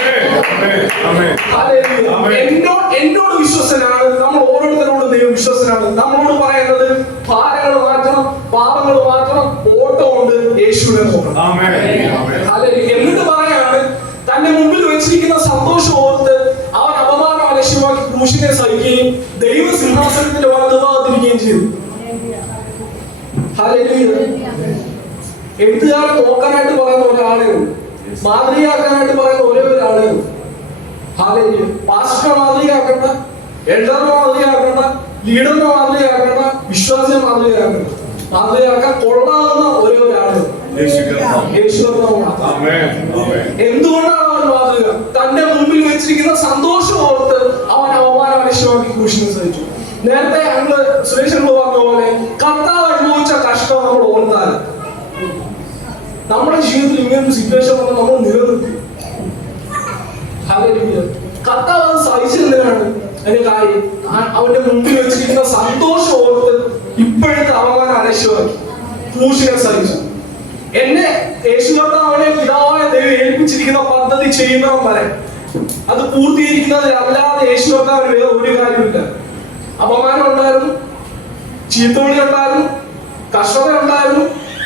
എന്നോട് വിശ്വസനാണ്. നമ്മൾ ഓരോരുത്തരോടും ദൈവം വിശ്വസനാണ്. നമ്മളോട് പറയുന്നത് ഭാരങ്ങൾ മാറ്റണം, പാപങ്ങൾ മാറ്റണം, ഓട്ടമുണ്ട്, യേശുവിനെ നോക്കണം. എന്നിട്ട് പറയാണ്, തന്റെ മുമ്പിൽ വെച്ചിരിക്കുന്ന സന്തോഷം ഓർത്ത് അവൻ അപമാനം അലക്ഷ്യമാക്കി ക്രൂശിനെ സഹിക്കുകയും ദൈവസിംഹാസനത്തിന്റെ വലതുഭാഗത്തിരിക്കുകയും ചെയ്തു. എഴുത്തുകാരൻ നോക്കാനായിട്ട് പറയുന്ന ഒരാളേ ഉള്ളൂ, മാതൃകയാക്കാനായിട്ട് പറയുന്ന ഒരേ ഒരാളേ ഉള്ളൂ. പാസ്റ്റർ മാതൃകയാക്കണ്ട, എൽഡറിനെ മാതൃകയാക്കണ്ട, ലീഡറിനെ മാതൃകയാക്കണ്ട, വിശ്വാസിനെ മാതൃകയാക്കണ്ട. മാതൃകയാക്കാൻ കൊള്ളാവുന്ന ഒരേ ഒരാള് എന്തുകൊണ്ടാണ് അവൻ മാതൃക? തന്റെ മുമ്പിൽ വെച്ചിരിക്കുന്ന സന്തോഷം ഓർത്ത് അവൻ അവമാനം അലക്ഷ്യമാക്കി ക്രൂശിനെ സഹിച്ചു. നേരത്തെ ഞങ്ങള് സുരേഷ് പറഞ്ഞ പോലെ കർത്താവ് അനുഭവിച്ച കഷ്ടം നമ്മൾ ഓർത്താൽ നമ്മുടെ ജീവിതത്തിൽ ഇങ്ങനൊരു സിറ്റുവേഷൻ വന്ന് നമ്മൾ നിലനിർത്തി. കർത്താവ് അത് സഹിച്ചെന്തിനാണ്? അതിന്റെ കാര്യം അവന്റെ മുമ്പിൽ വെച്ചിരിക്കുന്ന സന്തോഷം ഓർത്ത് ഇപ്പോഴത്തെ അവമാനം അലക്ഷ്യമാക്കി ക്രൂശിനെ സഹിച്ചു. എന്നെ യേശു കർത്താവിനെ പിതാവായ ദൈവം ഏൽപ്പിച്ചിരിക്കുന്ന പദ്ധതി ചെയ്യുന്നവൻ വരെ അത് പൂർത്തീകരിക്കുന്നതിൽ അല്ലാതെ യേശു കർത്താവിന് വേറെ ഒരു കാര്യമില്ല. അപമാനം ഉണ്ടായിരുന്നു, ചീത്തവിളി ഉണ്ടായിരുന്നു, കഷ്ടത ഉണ്ടായിരുന്നു,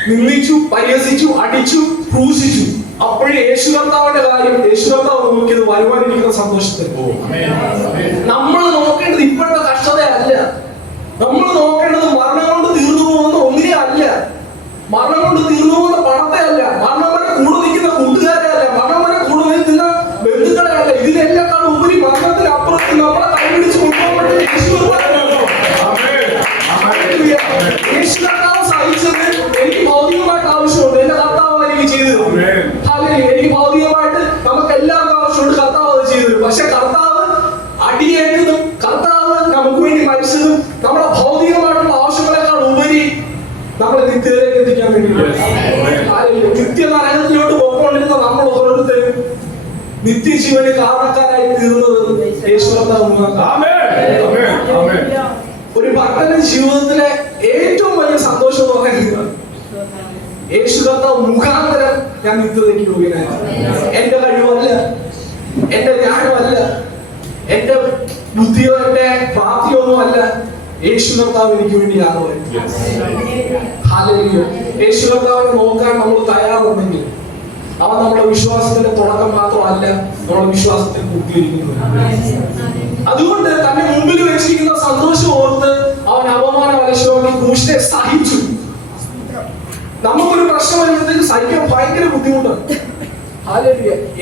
നിന്ദിച്ചു, പരിഹസിച്ചു, അടിച്ചു, ക്രൂശിച്ചു. അപ്പോഴും യേശു കർത്താവിന്റെ കാര്യം യേശു കർത്താവ് നോക്കിയത് വരുവാനിരിക്കുന്ന സന്തോഷത്തിൽ. നമ്മൾ നോക്കേണ്ടത് ഇപ്പോഴത്തെ കഷ്ടതയല്ല, നമ്മൾ നോക്കേണ്ടത് മരണം കൊണ്ട് തീർന്നു പോകുന്ന ഒന്നിനെ അല്ല, മരണം കൊണ്ട് തീർന്നു പോകുന്ന പണത്തെ അല്ല, മരണം വരെ കൂടെ നിൽക്കുന്ന കൂട്ടുകാരെ അല്ല, മരണം വരെ കൂടെ നിൽക്കുന്ന ബന്ധുക്കളെ അല്ല. ഇതിനെല്ലാം ഉപരി മരണത്തിന് അപ്പുറത്ത് നമ്മളെ കൈപിടിച്ച് കൊണ്ടുപോകാൻ യേശു കർത്താവ് സഹിച്ചത് എനിക്ക് ഭൗതികമായിട്ട് ആവശ്യമുണ്ട്, എന്റെ കർത്താവ് എനിക്ക് ചെയ്തു തരും. എനിക്ക് ഭൗതികമായിട്ട് നമുക്ക് എല്ലാവർക്കും ആവശ്യമുണ്ട്, കർത്താവ് അത് ചെയ്തു തരും. പക്ഷെ കർത്താവ് അടിയേറ്റതും കർത്താവ് നമുക്ക് വേണ്ടി മരിച്ചതും നമ്മുടെ ഭൗതികമായിട്ടുള്ള ആവശ്യങ്ങളെക്കാൾ ഉപരി നമ്മളെ നിത്യതയിലേക്ക് എത്തിക്കാൻ വേണ്ടി. നിത്യ നരകത്തിലോട്ട് പോയിക്കൊണ്ടിരുന്ന നമ്മൾ ഓരോരുത്തരും നിത്യജീവന് കാരണക്കാരായി തീർന്നത് യേശു കർത്താവ്. ഒരു ഭക്തന്റെ ജീവിതത്തിലെ ഏറ്റവും വലിയ സന്തോഷം എന്ന് പറയുന്നത് യേശു കർത്താവ് മുഖാന്തരം ഞാൻ നിത്യതയ്ക്ക് യോഗ്യനായി. എന്റെ കഴിവല്ല, എന്റെ ജ്ഞാനമല്ല, എന്റെ ബുദ്ധിയോ എന്റെ പ്രാപ്തിയോ ഒന്നും അല്ല, യേശു കർത്താവ് എനിക്ക് വേണ്ടിയാണ്. യേശു കർത്താവിനെ നോക്കാൻ നമ്മൾ തയ്യാറുണ്ടെങ്കിൽ അവൻ നമ്മുടെ വിശ്വാസത്തിന്റെ തുടക്കം മാത്രമല്ല, നമ്മുടെ വിശ്വാസത്തെ പൂർത്തീകരിക്കുന്നു. അതുകൊണ്ട് തന്നെ മുമ്പിൽ വെച്ചിരിക്കുന്ന സന്തോഷം ഓർത്ത് അവൻ അപമാന വലശമാക്കി ക്രൂശിനെ സഹിച്ചു. നമുക്കൊരു പ്രശ്നം വരുമ്പോഴത്തേക്ക് സഹിക്കാൻ ഭയങ്കര ബുദ്ധിമുട്ടാണ്.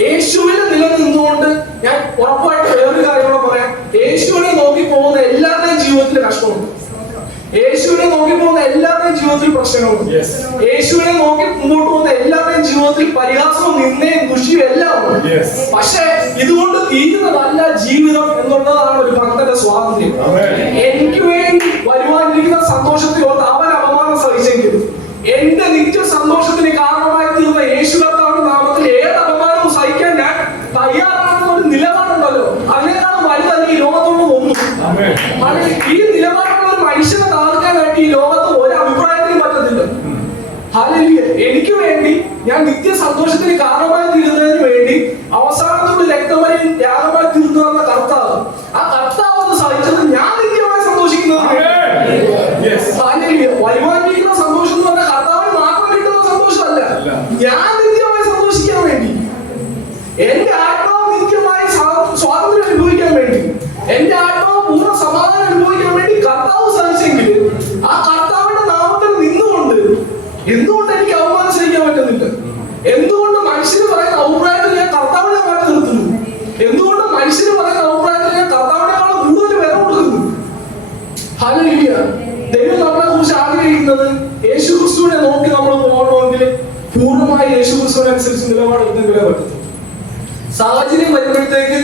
യേശുവിനെ നിലനിന്നുകൊണ്ട് ഞാൻ ഉറപ്പായിട്ട് വേറൊരു കാര്യം കൂടെ പറയാം. യേശുവിനെ നോക്കി പോകുന്ന എല്ലാവരുടെയും ജീവിതത്തിൽ കഷ്ടമുണ്ട്, യേശുവിനെ നോക്കി പോകുന്ന എല്ലാവരുടെയും ജീവിതത്തിൽ പ്രശ്നങ്ങളുണ്ട്, യേശുവിനെ നോക്കി മുമ്പോട്ട് പോകുന്ന എല്ലാവരുടെയും ജീവിതത്തിൽ പരിഹാസവും നിന്ദയും ദുഷിയും എല്ലാം ഉണ്ട്. പക്ഷെ ഇതുകൊണ്ട് തീരുന്നതല്ല ജീവിതം എന്നുള്ളതാണ് ഒരു ഭക്തന്റെ സ്വാതന്ത്ര്യം. എനിക്ക് വേണ്ടി വരുവാനിരിക്കുന്ന സന്തോഷത്തിൽ ഓർത്ത് അവൻ അപമാനം സഹിച്ചെങ്കിലും എന്റെ നിത്യ സന്തോഷത്തിന് കാരണമായി തീർന്ന യേശു കർത്താവിന്റെ നാമത്തിൽ ഏത് അപമാനവും സഹിക്കാൻ ഞാൻ തയ്യാറാണെന്ന ഒരു നിലപാടുണ്ടല്ലോ, അതിനേക്കാളും വലുതല്ല ഈ ലോകത്തോട് ഒന്നും. ഈ നിലപാടുള്ള ഒരു മനുഷ്യനെ താർക്കാനായിട്ട് ഈ ലോകത്ത് ഒരു അഭിപ്രായത്തിനും പറ്റത്തില്ല. എനിക്ക് വേണ്ടി ഞാൻ നിത്യ സന്തോഷത്തിന് കാരണമായി തീരുന്നതിന് വേണ്ടി അവസാനത്തോട് രക്തമരിയും ത്യാഗമായി തീർന്നു വന്ന കർത്താവ്, ആ കർത്താവ് ഒന്ന് സഹിച്ചത് ഞാൻ നിത്യമായി സന്തോഷിക്കുന്നത്. വരുവാനിരിക്കുന്ന സന്തോഷം എന്ന് പറഞ്ഞാൽ കർത്താവിന് മാത്രം കിട്ടുന്ന സന്തോഷമല്ല, ഞാൻ നിത്യമായി സന്തോഷിക്കാൻ വേണ്ടി, എന്റെ ആത്മാവ് നിത്യമായി സ്വാതന്ത്ര്യം അനുഭവിക്കാൻ വേണ്ടി, എന്റെ ആത്മാവ് പൂർണ്ണ സമാധാനം അനുഭവിക്കാൻ വേണ്ടി കർത്താവ് സഹിച്ചെങ്കിൽ ആ കർത്താവിന്റെ നാമത്തിൽ നിന്നുകൊണ്ട് എന്തുകൊണ്ട് എനിക്ക് അവമാനം സഹിക്കാൻ പറ്റുന്നില്ല? എന്തുകൊണ്ട് മനുഷ്യന് പറയുന്ന അഭിപ്രായത്തിൽ ഞാൻ കർത്താവിനെ മാറ്റി നിർത്തുന്നു? എന്തുകൊണ്ട് മനുഷ്യന് പറയുന്ന അഭിപ്രായത്തിൽ ഞാൻ കർത്താവിനേക്കാളും കൂടുതൽ വില കൊടുക്കുന്നു? ഹല്ലേലൂയ. ദൈവം നമ്മളെ കുറിച്ച് ആഗ്രഹിക്കുന്നത് യേശു ക്രിസ്തുവിനെ നോക്കി നമ്മൾ പോകണമെങ്കിൽ പൂർണ്ണമായി യേശു ക്രിസ്തുവിനനുസരിച്ച് നിലപാടെടുത്തെങ്കിലേ പറ്റത്തുള്ളൂ. സാഹചര്യം വരുമ്പോഴത്തേക്ക്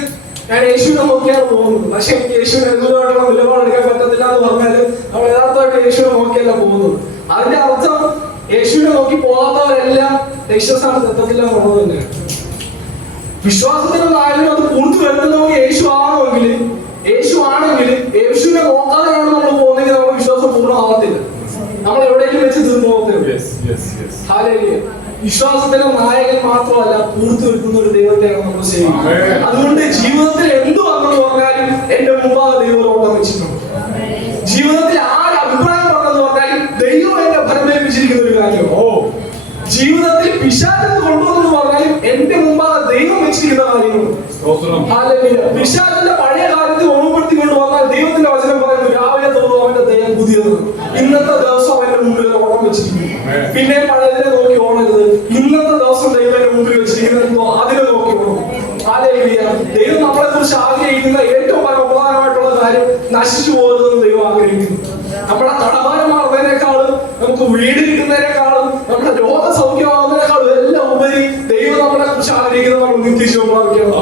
ഞാൻ യേശുവിനെ നോക്കിയാണ് പോകുന്നത്, പക്ഷെ എനിക്ക് യേശുവിന് അനുകൂലമായിട്ടുള്ള നിലപാടെടുക്കാൻ പറ്റത്തില്ല എന്ന് പറഞ്ഞാൽ നമ്മൾ യഥാർത്ഥമായിട്ട് യേശുവിനെ നോക്കിയല്ല പോകുന്നത്. അതിന്റെ അർത്ഥം യേശുവിനെ നോക്കി പോകാത്തവരെല്ലാം രക്ഷസ്ഥാനത്ത് എത്തത്തില്ല എന്നുള്ളത് തന്നെയാണ്. വിശ്വാസത്തിലുള്ള ആയാലും അത് പൂർത്തി വരുത്തുന്നവർക്ക് യേശു ആണെങ്കിൽ യേശുവിനെ നോക്കാതെയാണ് നമ്മൾ പോകുന്നെങ്കിൽ നമ്മുടെ വിശ്വാസം പൂർണ്ണമാകത്തില്ല, നമ്മൾ എവിടെയെങ്കിലും വെച്ച് തീർന്നു പോകത്തില്ല. വിശ്വാസത്തിന്റെ നായകൻ മാത്രമല്ല, പൂർത്തി വരുത്തുന്ന ഒരു ദൈവത്തെയാണ് നമ്മൾ സേവിക്കുന്നത്. അതുകൊണ്ട് ജീവിതത്തിൽ എന്ത് വന്നെന്ന് പറഞ്ഞാലും എന്റെ മുമ്പാകെ ദൈവം ഓട്ടം വെച്ചിട്ടുണ്ട്. ജീവിതത്തിൽ ആര് അഭിപ്രായം പറഞ്ഞെന്ന് പറഞ്ഞാലും ദൈവം എന്നെ ഫലമേൽപ്പിച്ചിരിക്കുന്ന ഒരു കാര്യം. ജീവിതത്തിൽ പിശാചിനെ കൊണ്ടുവന്നെന്ന് പറഞ്ഞാലും എന്റെ മുമ്പാകെ ദൈവം വെച്ചിരിക്കുന്ന കാര്യങ്ങളുണ്ട്. പിശാചിന്റെ പഴയ കാര്യത്തിൽ ഓർമ്മപ്പെടുത്തിക്കൊണ്ട് വന്നാൽ ദൈവത്തിന്റെ വചനം പറയുന്നു, രാവിലെ തോന്നും അവന്റെ ദൈവം പുതിയത്. ഇന്നത്തെ ദിവസം അവന്റെ മുമ്പിൽ ഓണം വെച്ചിരിക്കുന്നു. പിന്നെ പഴയതിനെ നോക്കി ഓണരുത്, ഇന്നത്തെ ദിവസം ദൈവത്തിന്റെ മുമ്പിൽ വെച്ചിരിക്കുന്നോ അതിനെ നോക്കി ഓണം. ദൈവം നമ്മളെ കുറിച്ച് ആഗ്രഹിക്കുന്ന ഏറ്റവും പ്രധാനമായിട്ടുള്ള കാര്യം നശിച്ചു പോകുന്നതെന്ന് ദൈവം ആഗ്രഹിക്കുന്നു. നമ്മുടെ കടഭാരം മാറുന്നതിനേക്കാളും, നമുക്ക് വീട് കിട്ടുന്നതിനേക്കാളും, നമ്മുടെ രോഗസൗഖ്യമാകുന്നതിനേക്കാളും എല്ലാം ഉപരി ദൈവം നമ്മളെ കുറിച്ച് ആഗ്രഹിക്കുന്നത് നമ്മൾ നിത്യജീവൻ പ്രാപിക്കണം.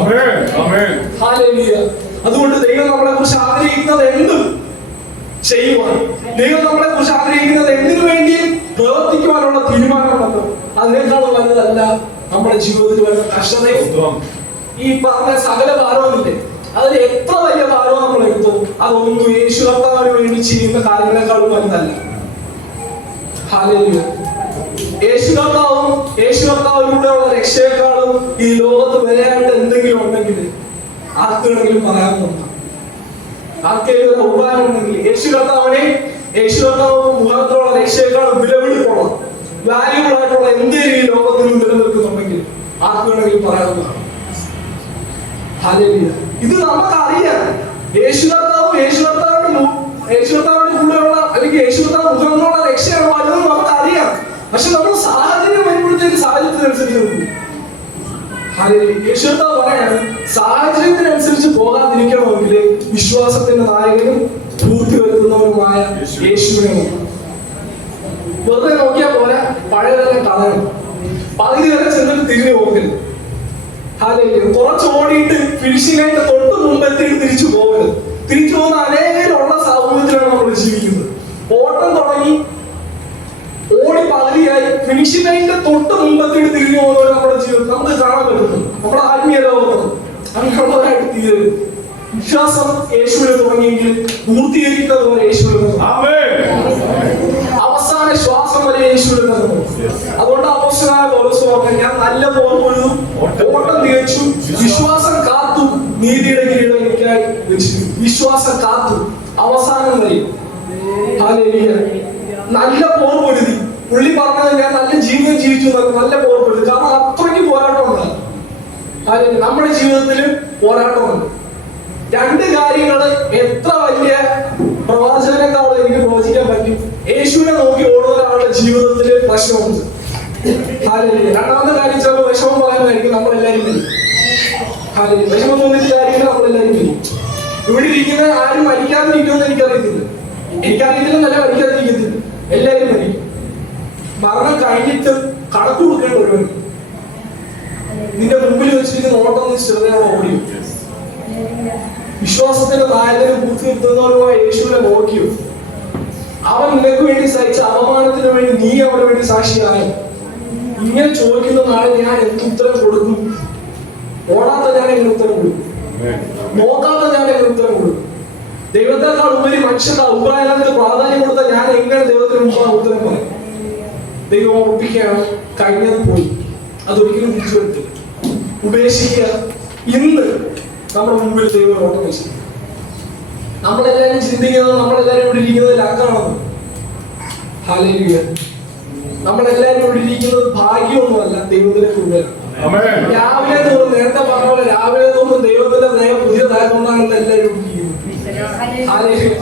അതുകൊണ്ട് ദൈവം നമ്മളെ കുറിച്ച് ആഗ്രഹിക്കുന്നത് എന്തും ചെയ്യുവാൻ, ദൈവം നമ്മളെ കുറിച്ച് ആഗ്രഹിക്കുന്നത് എന്തിനു വേണ്ടിയും പ്രവർത്തിക്കുവാനുള്ള തീരുമാനമുണ്ടല്ലോ, അതിനേക്കാളും വലുതല്ല നമ്മുടെ ജീവിതത്തിൽ വരുന്ന കഷ്ടതയും ഈ പറഞ്ഞ സകല ഭാരവുമില്ലേ, അതിൽ എത്ര വലിയ ഭാരവും നമ്മൾ എടുത്തു, അതൊന്നും യേശു കർത്താവിന് വേണ്ടി ചെയ്യുന്ന കാര്യങ്ങളെക്കാളും വലുതല്ല. ഹല്ലേലൂയ. യേശു കർത്താവിലൂടെയുള്ള രക്ഷയെക്കാളും ഈ ലോകത്ത് വരെയായിട്ട് എന്തെങ്കിലും ഉണ്ടെങ്കിൽ ആർക്കെങ്കിലും പറയാവുന്നതാണ്. ആർക്കെങ്കിലും ഒരു ഉപകാരം ഉണ്ടെങ്കിൽ യേശു കർത്താവ് മുഖത്തുള്ള രക്ഷയെക്കാളും വിലപിടിപ്പുള്ള വാല്യൂബിൾ ആയിട്ടുള്ള എന്തെങ്കിലും ഈ ലോകത്തിൽ നിലനിൽക്കുന്നുണ്ടെങ്കിൽ ആർക്കെങ്കിലും പറയാവുന്നതാണ്. ഹല്ലേലൂയ. ഇത് നമുക്കറിയാം. യേശു കർത്താവിന്റെ കൂടെയുള്ള അല്ലെങ്കിൽ യേശു കർത്താവ് മുഖത്തുള്ള രക്ഷയാണ് വരുന്നത് നമുക്കറിയാം. പക്ഷെ നമ്മൾ സാഹചര്യം വരുമ്പോഴത്തേക്ക് സാഹചര്യത്തിനനുസരിച്ച് പോകും. യേശു കർത്താവ് പറയാണ്, സാഹചര്യത്തിനനുസരിച്ച് പോകാതിരിക്കണമെങ്കിൽ വിശ്വാസത്തിന്റെ നായകനും പൂർത്തി വരുത്തുന്നവരുമായ യേശുവിനെ വെറുതെ നോക്കിയാൽ പോലെ പഴയതെല്ലാം കളയണം. പകുതി വരെ ചെന്നിട്ട് തിരിഞ്ഞു പോകരുത്. കുറച്ച് ഓടിയിട്ട് ഫിനിഷിംഗായിട്ട് തൊട്ട് മുമ്പെത്തിയിട്ട് തിരിച്ചു പോകരുത്. തിരിച്ചു പോകുന്ന അനേകരുള്ള സമൂഹത്തിലാണ് നമ്മൾ ജീവിക്കുന്നത്. ഓട്ടം തുടങ്ങി ഓടി പകുതിയായി ഫിനിഷിംഗിന്റെ തൊട്ട് മുമ്പെത്തിയിട്ട് തിരിഞ്ഞു പോകുന്നവർ നമ്മുടെ ജീവിതം നമുക്ക് കാണാൻ പറ്റുന്നു. നമ്മുടെ ആത്മീയ ലോകത്ത് അങ്ങനെയുള്ളവരായിട്ട് തീരരുത്. വിശ്വാസം യേശുവിനെ തുടങ്ങിയെങ്കിൽ പൂർത്തീകരിക്കുന്നത് പോലെ യേശുവിനെ, അവസാന ശ്വാസം വരെ യേശുവിനെ നടന്നു. അതുകൊണ്ട് അപ്പോസ്തലനായ പൗലോസ് പറഞ്ഞു, ഞാൻ നല്ല പോർ പൊഴുതു, ഓട്ടം തികച്ചു, വിശ്വാസം കാത്തു, നീതിയുടെ കിരീടം എനിക്കായി വെച്ചിരുന്നു. വിശ്വാസം കാത്തു അവസാനം വരെ. ഹല്ലേലൂയ. നല്ല പോർ പൊരുതി. പുള്ളി പറഞ്ഞത് ഞാൻ നല്ല ജീവിതം ജീവിച്ചു, നല്ല പോർ പൊരുതി. കാരണം അത്രയ്ക്ക് പോരാട്ടമുണ്ട്. നമ്മുടെ ജീവിതത്തിൽ പോരാട്ടമുണ്ട്. രണ്ട് കാര്യങ്ങള് എത്ര വലിയ പ്രവാചകനേക്കാളും എനിക്ക് പ്രവചിക്കാൻ പറ്റും. യേശുവിനെ നോക്കി ഓടുന്ന ഒരാളുടെ ജീവിതത്തിൽ പ്രശ്നമുണ്ട്. രണ്ടാമത്തെ കാര്യം ചിലപ്പോൾ വിഷമം പറയാനായിരിക്കും നമ്മളെല്ലാരും വരും. വിഷമം തോന്നിയിട്ട് കാര്യങ്ങൾ നമ്മളെല്ലാരും വരും. ഇവിടെ ഇരിക്കുന്ന ആരും മരിക്കാതിരിക്കുമെന്ന് എനിക്കറിയത്തില്ല. നല്ല മരിക്കാതിരിക്കത്തില്ല. എല്ലാരും മരിക്കും. മരണം കഴിഞ്ഞിട്ട് കണക്ക് കൊടുക്കേണ്ട ഒരുവൻ നിന്റെ മുമ്പിൽ വെച്ചിരിക്കുന്ന ഓട്ടം നീ ശ്രദ്ധയോടെ ഓടിയോ? വിശ്വാസത്തിന്റെ നായകനും പൂർത്തി നിർത്തുന്നവരുമായ യേശുവിനെ നോക്കിയോ? അവൻ നിനക്ക് വേണ്ടി സഹിച്ച അപമാനത്തിന് വേണ്ടി നീ അവന് വേണ്ടി സാക്ഷിയായോ? ഇങ്ങനെ ചോദിക്കുന്ന നാളെ ഞാൻ എന്ത് ഉത്തരം കൊടുക്കും? ഓടാത്ത ഞാൻ എങ്ങനെ ഉത്തരം കൊടുക്കും? നോക്കാത്ത ഞാൻ എങ്ങനെ ഉത്തരം കൊടുക്കും? ദൈവത്തെക്കാൾ ഉപരി മനുഷ്യന്റെ അഭിപ്രായങ്ങൾക്ക് പ്രാധാന്യം കൊടുത്ത ഞാൻ എങ്ങനെ ദൈവത്തിന് മുമ്പാണ് ഉത്തരം പറയും? ദൈവം ഓർപ്പിക്കുകയാണ്, കഴിഞ്ഞത് പോയി, അതൊരിക്കലും തിരിച്ചു വരത്തില്ല. ഉപേക്ഷിക്കുക. ഇന്ന് നമ്മുടെ മുമ്പിൽ ദൈവം ഓട്ടം വെച്ചിട്ടുണ്ട്. നമ്മളെല്ലാരും ചിന്തിക്കുന്നത് നമ്മളെല്ലാരും ഇവിടെ ഇരിക്കുന്നത് ലക്കാണെന്ന്. ഹല്ലേലൂയ. നമ്മളെല്ലാരും ഇവിടെ ഇരിക്കുന്നത് ഭാഗ്യമൊന്നുമല്ല, ദൈവത്തിന്റെ കൃപയാണ്. രാവിലെ തോറും, നേരത്തെ പറഞ്ഞ പോലെ രാവിലെ തോറും ദൈവത്തിന്റെ ദയ പുതിയതായതുകൊണ്ടാണ് എല്ലാവരും ഇരിക്കുന്നത്.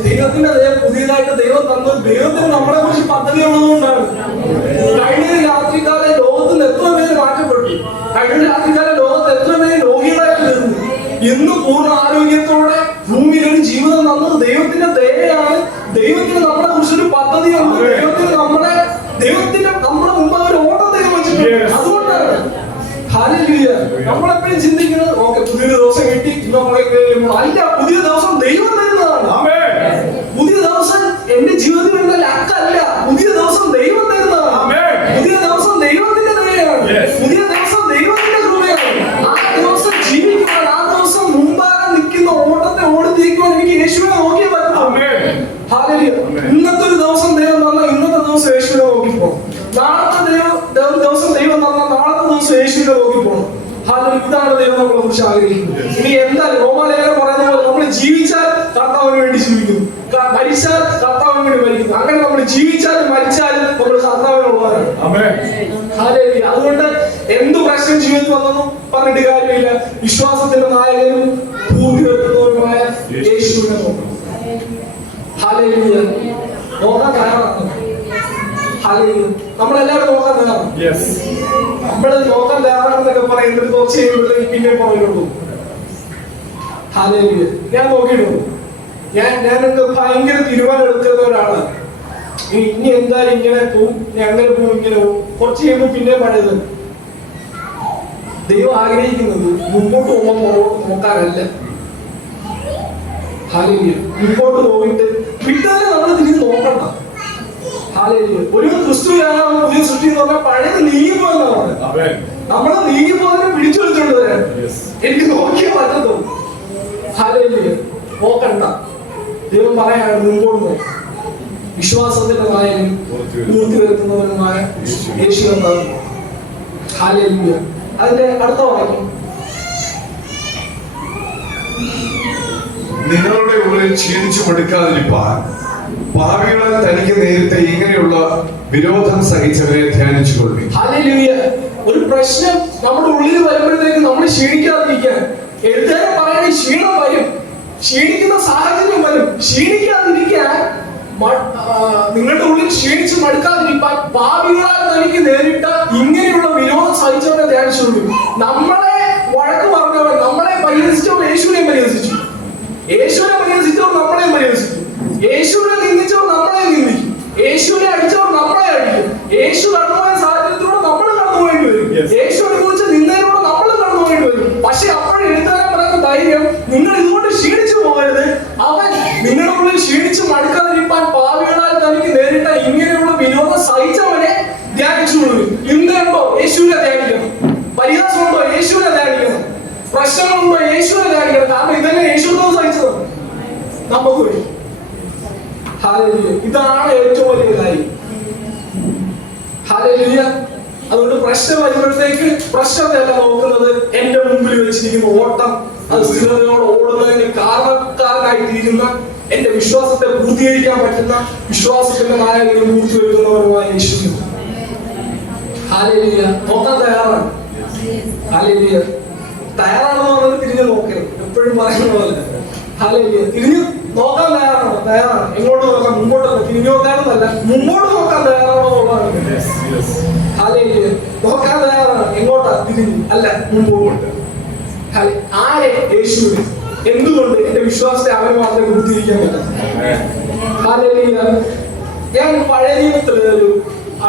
ദൈവത്തിന്റെ ദയ പുതിയതായിട്ട് ദൈവം തന്നത് ദൈവത്തിന് നമ്മളെ കുറിച്ച് പദ്ധതി ഉള്ളതുകൊണ്ടാണ്. കഴിഞ്ഞ രാത്രികാലം ലോകത്തിൽ എത്ര പേര് മാറ്റപ്പെട്ടു. കഴിഞ്ഞ രാത്രികാലം ലോകത്ത് എത്ര പേര് രോഗികളായിട്ട് തീർന്നു. ഇന്ന് പൂർണ്ണ ആരോഗ്യത്തോടെ ഭൂമിയിൽ ഒരു ജീവിതം തന്നത് ദൈവത്തിന്റെ ദയയാണ്. ദൈവത്തിന് നമ്മളെ കുറിച്ചൊരു പദ്ധതിയുണ്ട്. ദൈവത്തിന്റെ നമ്മുടെ മുമ്പ് ഒരു ഓട്ടം ദൈവം വെച്ചിട്ടുണ്ട്. അതുകൊണ്ടാണ് ഹല്ലേലൂയ. നമ്മളെപ്പോഴും ചിന്തിക്കുന്നത് ഓക്കെ പുതിയൊരു ദിവസം കിട്ടി, അല്ല, പുതിയ ദിവസം ദൈവം തരുന്നതാണ്. പുതിയ ദിവസം എന്റെ ജീവിതത്തിൽ വരുന്ന ലക്കല്ല, പുതിയ ദിവസം ദൈവം തരുന്നതാണ്. പുതിയ ദിവസം ദൈവത്തിന്റെ ദയയാണ്. പുതിയ ദിവസം ദൈവത്തിന്റെ കൃപയാണ്. ആ ദിവസം ജീവിക്കുവാൻ, ആ ദിവസം മുമ്പാകെ നിൽക്കുന്ന ഓട്ടത്തെ ഓടി തീർക്കുവാൻ എനിക്ക് യേശുവിനെ നോക്കിയേ പറ്റും. ഹല്ലേലൂയ. ഇന്നത്തെ ഒരു ദിവസം ദൈവം തന്നാൽ ഇന്നത്തെ ദിവസം യേശുവിനെ നോക്കിപ്പോ. നാളത്തെ ദിവസം ദൈവം തന്നാൽ നാളത്തെ ദിവസം യേശുവിനെ നോക്കിപ്പോണം. ഇതാണ് ദൈവം നമ്മളെ കുറിച്ച് ആഗ്രഹിക്കുന്നത്. ഇനി എന്തായാലും റോമാലേഖനം പറയുന്ന പോലെ നമ്മൾ ജീവിച്ചാൽ കർത്താവിന് വേണ്ടി ജീവിക്കുന്നു, മരിച്ചാൽ കർത്താവിന് വേണ്ടി മരിക്കുന്നു. അങ്ങനെ നമ്മൾ ജീവിച്ചാലും മരിച്ചാലും നമ്മൾ കർത്താവിനുള്ളവരാണ്. അതുകൊണ്ട് എന്ത് പ്രശ്നം ജീവിതത്തിൽ വന്നെന്നും പറഞ്ഞിട്ട് കാര്യമില്ല. വിശ്വാസത്തിന്റെ നായകനും പൂർത്തി വെക്കുന്നവരുമായ യേശുവിനെ നോക്കണം. ഹല്ലേലൂയ. നോക്കാൻ തയ്യാറാണ്. നമ്മളെല്ലാവരും നോക്കാൻ തയ്യാറാണ്. നമ്മൾ നോക്കാൻ തയ്യാറാണെന്നൊക്കെ പറയുന്നത് കുറച്ച് കഴിയുമ്പോഴത്തേക്ക് പിന്നെ പറയുള്ളൂ. ഹല്ലേലൂയ. ഞാൻ നോക്കിയിട്ടുണ്ട്. ഞാനൊക്കെ ഭയങ്കര തീരുമാനം എടുക്കുന്ന ഒരാളാണ്. ഇനി എന്തായാലും ഇങ്ങനെ പോവും, ഞാൻ അങ്ങനെ പോവും, ഇങ്ങനെ പോവും. കുറച്ച് കഴിയുമ്പോൾ പിന്നെ പഴയത്. ദൈവം ആഗ്രഹിക്കുന്നത് മുമ്പോട്ട് പോകുമ്പോൾ നോക്കാനല്ല. ഹല്ലേലൂയ. മുമ്പോട്ട് പോയിട്ട് വിട്ടാലും നമ്മൾ തിരിഞ്ഞ് നോക്കണ്ട. ഹല്ലേലൂയ. ഒരു ക്രിസ്തുവിനാണ് പുതിയ സൃഷ്ടി എന്ന് പറഞ്ഞാൽ പഴയത് നീങ്ങിപ്പോയെന്നാണ് പറഞ്ഞത്. നമ്മളെ നീങ്ങിപ്പോതിനെ പിടിച്ചു വെച്ചോണ്ട് വരാൻ എനിക്ക് നോക്കിയേ പറ്റത്തുള്ളൂ. ഹല്ലേലൂയ. നോക്കണ്ട. ദൈവം പറയാണ് മുമ്പോട്ട് നോക്കാം. വിശ്വാസത്തിന്റെ നായകനും പൂർത്തി വരുത്തുന്നവനുമായ യേശു കർത്താവ്. ഹല്ലേലൂയ. അതിന്റെ അടുത്ത വാക്യം, നിങ്ങളുടെ ഉള്ളിൽ ക്ഷീണിച്ചു മടുക്കാതിരിപ്പാൻ പാപികളാൽ തനിക്ക് നേരിട്ട ഇങ്ങനെയുള്ള വിരോധം സഹിച്ചവരെ ധ്യാനിച്ചുകൊള്ളി. ഹല്ലേലൂയ. ഒരു പ്രശ്നം നമ്മുടെ ഉള്ളിൽ വരുമ്പോഴത്തേക്ക് നമ്മൾ ക്ഷീണിക്കാതിരിക്കാൻ എഴുതാൻ പറയണ ക്ഷീണം വരും, ക്ഷീണിക്കുന്ന സാഹചര്യം വരും. ക്ഷീണിക്കാതിരിക്കാൻ നിങ്ങളുടെ ഉള്ളിൽ ക്ഷീണിച്ച് മടുക്കാതിരിക്കാൻ പാപികളാൽ തനിക്ക് നേരിട്ട ഇങ്ങനെയുള്ള വിരോധം സഹിച്ചവരെ ധ്യാനിച്ചുകൊള്ളു. നമ്മളെ വഴക്ക് പറഞ്ഞവൻ, നമ്മളെ പരിഹസിച്ചവർ യേശുവിനെ പരിഹസിച്ചു, യേശുവിനെ പരിഹസിച്ചവർ നമ്മളെ പരിഹസിച്ചു, യേശുവിനെ നിന്ദിച്ചവർ നമ്മളെ നിന്ദിക്കും, യേശുവിനെ അടിച്ചവർ നമ്മളെ അടിക്കും, യേശു കടന്നുപോയ സാഹചര്യത്തിലൂടെ നമ്മൾ കടന്നുപോയിട്ട് വരും, യേശു അനുഭവിച്ച നിന്ദയിലൂടെ നമ്മൾ കടന്നുപോയിട്ട് വരും. പക്ഷെ അപ്പോൾ എഴുതാൻ പറയുന്ന ധൈര്യം, നിങ്ങൾ ഇതുകൊണ്ട് ക്ഷീണിച്ചു പോകരുത്. അവൻ നിങ്ങളുടെ ഉള്ളിൽ ക്ഷീണിച്ച് മടുക്കാതിരിക്കാൻ പാപികളാൽ തനിക്ക് നേരിട്ട ഇങ്ങനെയുള്ള വിരോധം സഹിച്ചവനെ ധ്യാനിച്ചുകൊള്ളു. നിന്ദയുണ്ടോ? യേശുവിനെ ധ്യാനിക്കണം. പരിഹാസമുണ്ടോ? യേശുവിനെ ധ്യാനിക്കണം. പ്രശ്നങ്ങളുണ്ടോ? യേശുവിനെ ധ്യാനിക്കണം. കാരണം ഇതന്നെ യേശുവിനോട് സഹിച്ചത് നമുക്ക് വേണ്ടി. ഹല്ലേലൂയ. ഇതാണ് ഏറ്റവും വലിയ കാര്യം. ഹല്ലേലൂയ. അതുകൊണ്ട് പ്രശ്നം വരുമ്പോഴത്തേക്ക് പ്രശ്നത്തെയല്ല നോക്കുന്നത്, എന്റെ മുമ്പിൽ വെച്ചിരിക്കുന്ന ഓട്ടം, അത് സ്ഥിരതയോടെ ഓടുന്നതിന് കാരണക്കാരനായി തീരുന്ന, എന്റെ വിശ്വാസത്തെ പൂർത്തീകരിക്കാൻ പറ്റുന്ന വിശ്വാസത്തിന്റെ നായകനും പൂർത്തി വരുന്നവരുമായ യേശു. ഹല്ലേലൂയ. നോക്കാൻ തയ്യാറാണ്. ഹല്ലേലൂയ. തയ്യാറാണെന്ന് പറഞ്ഞത് തിരിഞ്ഞു നോക്കരുത്, എപ്പോഴും പറയുന്ന പോലെ. ഹല്ലേലൂയ. തിരിഞ്ഞു നോക്കാൻ തയ്യാറാണോ? തയ്യാറാണ്. എങ്ങോട്ട് നോക്കാം? മുമ്പോട്ട്. തിരിഞ്ഞു നോക്കാനെന്നല്ല, മുമ്പോട്ട് നോക്കാൻ തയ്യാറാണോ എന്നുള്ളതാണ്. ഹല്ലേലൂയ. നോക്കാൻ തയ്യാറാണ്. എങ്ങോട്ടാ? തിരിഞ്ഞു അല്ല, മുമ്പോട്ട്. ആരെ? യേശുവിനെ. എന്തുകൊണ്ട്? എന്റെ വിശ്വാസത്തെ അവന് മാത്രമേ പൂർത്തീകരിക്കാൻ പറ്റും. ഹല്ലേലൂയ. ഞാൻ പഴയ നിയമത്തില് ഒരു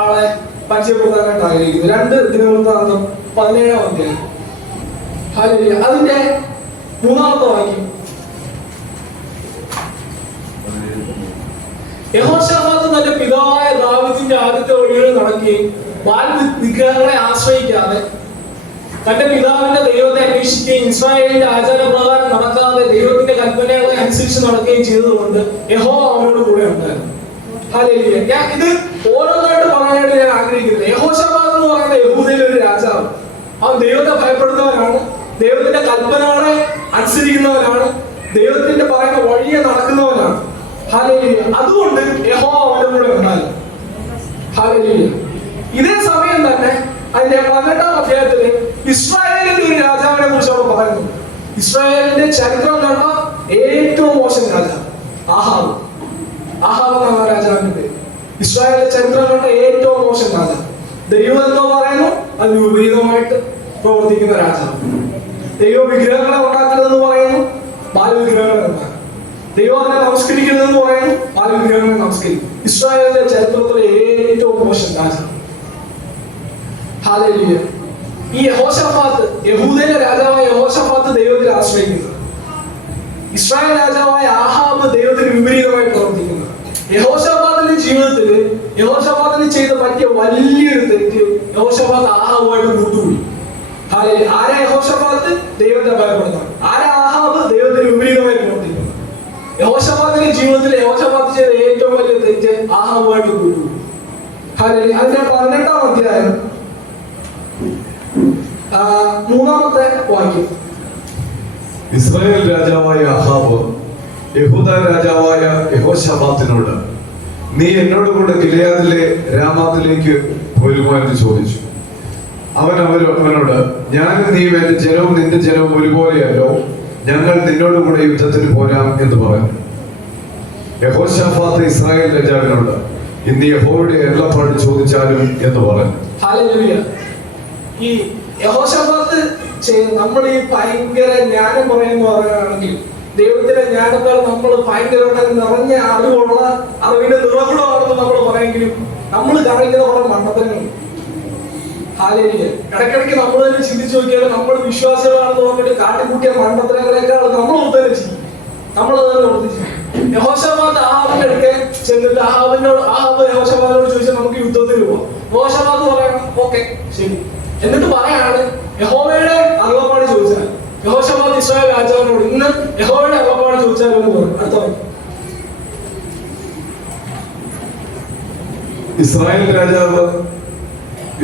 ആളെ പരിചയപ്പെടുത്താനായിട്ട് ആഗ്രഹിക്കുന്നു. 2 ദിനവൃത്താന്തം 17-ാം അധ്യായം. ഹല്ലേലൂയ. അതിന്റെ 3-ാമത്തെ വാക്യം, യഹോശാഫാത്ത് തന്റെ പിതാവായ ദാവീദിന്റെ ആദ്യത്തെ വഴികളിൽ നടക്കുകയും ബാൽ വിഗ്രഹങ്ങളെ ആശ്രയിക്കാതെ തന്റെ പിതാവിന്റെ ദൈവത്തെ അന്വേഷിക്കുകയും ഇസ്രായേലിന്റെ ആചാരപ്രകാരം നടക്കാതെ ദൈവത്തിന്റെ കൽപ്പനകളെ അനുസരിച്ച് നടക്കുകയും ചെയ്തതുകൊണ്ട് യഹോവ അവനോട് കൂടെ ഉണ്ടായിരുന്നു. ഹല്ലേലൂയ. ഞാൻ ഇത് ഓരോന്നായിട്ട് പറയാനായിട്ട് ഞാൻ ആഗ്രഹിക്കുന്നത്. യഹോശാഫാത്ത് എന്ന് പറയുന്ന യഹൂദയിലെ ഒരു രാജാവ്. അവൻ ദൈവത്തെ ഭയപ്പെടുന്നവനാണ്, ദൈവത്തിന്റെ കൽപ്പനകളെ അനുസരിക്കുന്നവനാണ്, ദൈവത്തിന്റെ പറയുന്ന വഴിയെ നടക്കുന്നവനാണ്. ഹല്ലേലൂയ. അതുകൊണ്ട് യഹോവ അവന്റെ കൂടെ ഉണ്ടായിരുന്നു. ഹല്ലേലൂയ. ഇതേ സമയം തന്നെ അതിന്റെ 18-ാം അധ്യായത്തില് ഇസ്രായേലിന്റെ ഒരു രാജാവിനെ കുറിച്ച് അവിടെ പറയുന്നു. ഇസ്രായേലിന്റെ ചരിത്രം കണ്ട ഏറ്റവും മോശം രാജാവ് ആഹാബ്. ആഹാബ് എന്നാണ് രാജാവിന്റെ പേര്. ഇസ്രായേലിന്റെ ചരിത്രം കണ്ട ഏറ്റവും മോശം രാജാവ്. ദൈവം എന്തോ പറയുന്നു, അതിന് വിപരീതമായിട്ട് പ്രവർത്തിക്കുന്ന രാജാവ്. ദൈവം വിഗ്രഹങ്ങളെ ഉണ്ടാക്കരുതെന്ന് പറയുന്നു, ബാലവിഗ്രഹങ്ങളെ ഉണ്ടാക്കും. ദൈവം അതിനെ നമസ്കരിക്കരുതെന്ന് പറയുന്നു, ബാലവിഗ്രഹങ്ങളെ നമസ്കരിക്കും. ഇസ്രായേലിന്റെ ചരിത്രത്തിലെ ഏറ്റവും മോശം രാജാവ്. ഹല്ലേലൂയ. ഈ യഹോശാഫാത്ത്, യഹൂദയിലെ രാജാവായ യഹോശാഫാത്ത് ദൈവത്തിൽ ആശ്രയിക്കുന്നത്, ഇസ്രായേൽ രാജാവായ ആഹാബ് ദൈവത്തിന് വിപരീതമായി പ്രവർത്തിക്കുന്നത്. യഹോശാഫാത്തിന്റെ ജീവിതത്തിൽ യഹോശാഫാത്തിന് ചെയ്ത പറ്റിയ വലിയൊരു തെറ്റ്, യഹോശാഫാത്ത് ആഹാബുമായിട്ട് കൂട്ടുകൂടി. ആരാ യഹോശാഫാത്ത്? ദൈവത്തെ ഭയപ്പെടുന്നവൻ. ആരാ ആഹാബ്? ദൈവത്തിന് വിപരീതമായി പ്രവർത്തിക്കുന്നത്. യഹോശാഫാത്തിന്റെ ജീവിതത്തിൽ യഹോശാഫാത്ത് ചെയ്ത ഏറ്റവും വലിയ തെറ്റ് ആഹാബുമായിട്ട് കൂട്ടുകൂടി. അതിന്റെ 18-ാം അധ്യായം 3-ാമത്തെ വാക്യം, ഇസ്രായേൽ രാജാവായ ആഹാബ് യഹൂദ രാജാവായ യഹോശാഫാത്തിനോട്, നീ എന്നോട് കൂടെ ഗിലെയാദിലെ രാമാത്തിലേക്ക് പോരുമോ എന്ന് ചോദിച്ചു. അവനോട്, ഞാനും നീയും എന്റെ ജനവും നിന്റെ ജനവും ഒരുപോലെയല്ലോ, ഞങ്ങൾ നിന്നോട് കൂടെ യുദ്ധത്തിന് പോരാം എന്ന് പറഞ്ഞു. യഹോശാഫാത്ത് ഇസ്രായേൽ രാജാവിനോട്, ഇന്ന് യഹോവയുടെ അരുളപ്പാട് ചോദിച്ചാലും എന്ന് പറഞ്ഞു. ഹല്ലേലൂയ. ഈ യഹോശാഫാത്ത് നമ്മൾ ഈ ഭയങ്കര ജ്ഞാനം പറയുന്ന പറയുകയാണെങ്കിൽ, ദൈവത്തിന്റെ ജ്ഞാനത്താൽ നമ്മൾ ഭയങ്കരമായിട്ട് നിറഞ്ഞ അറിവുള്ള അറിവിന്റെ നിറകുടമാണെന്ന് നമ്മൾ പറയുമെങ്കിലും നമ്മൾ കാണിക്കുന്ന കുറെ മണ്ടത്തരങ്ങളുണ്ട്. ഹല്ലേലൂയ. ഇടയ്ക്കിടയ്ക്ക് നമ്മൾ തന്നെ ചിന്തിച്ചു നോക്കിയാൽ നമ്മൾ വിശ്വാസികളാണെന്ന് പറഞ്ഞിട്ട് കാട്ടിക്കൂട്ടിയ മണ്ടത്തരങ്ങളെക്കാൾ നമ്മൾ തന്നെ ചെയ്യും, നമ്മൾ തന്നെ പ്രവർത്തിച്ചു. യഹോശാഫാത്ത് ആഹാബിന്റെ അടുക്കെ ചെന്നിട്ട് ആഹാബ് യഹോശാഫാത്തിനോട് ചോദിച്ചാൽ നമുക്ക് യുദ്ധത്തിന് പോവാം. യഹോശാഫാത്ത് പറയണം, ഓക്കെ ശരി. എന്നിട്ട് പറയാണ്, യഹോവയുടെ അരുളപ്പാട് ചോദിച്ചാൽ. യഹോശാഫാത്ത് ഇസ്രായേൽ രാജാവിനോട്, ഇന്ന് യഹോവയുടെ അരുളപ്പാട് ചോദിച്ചാൽ എന്ന് പറഞ്ഞു. അടുത്ത ഇസ്രായേൽ രാജാവ്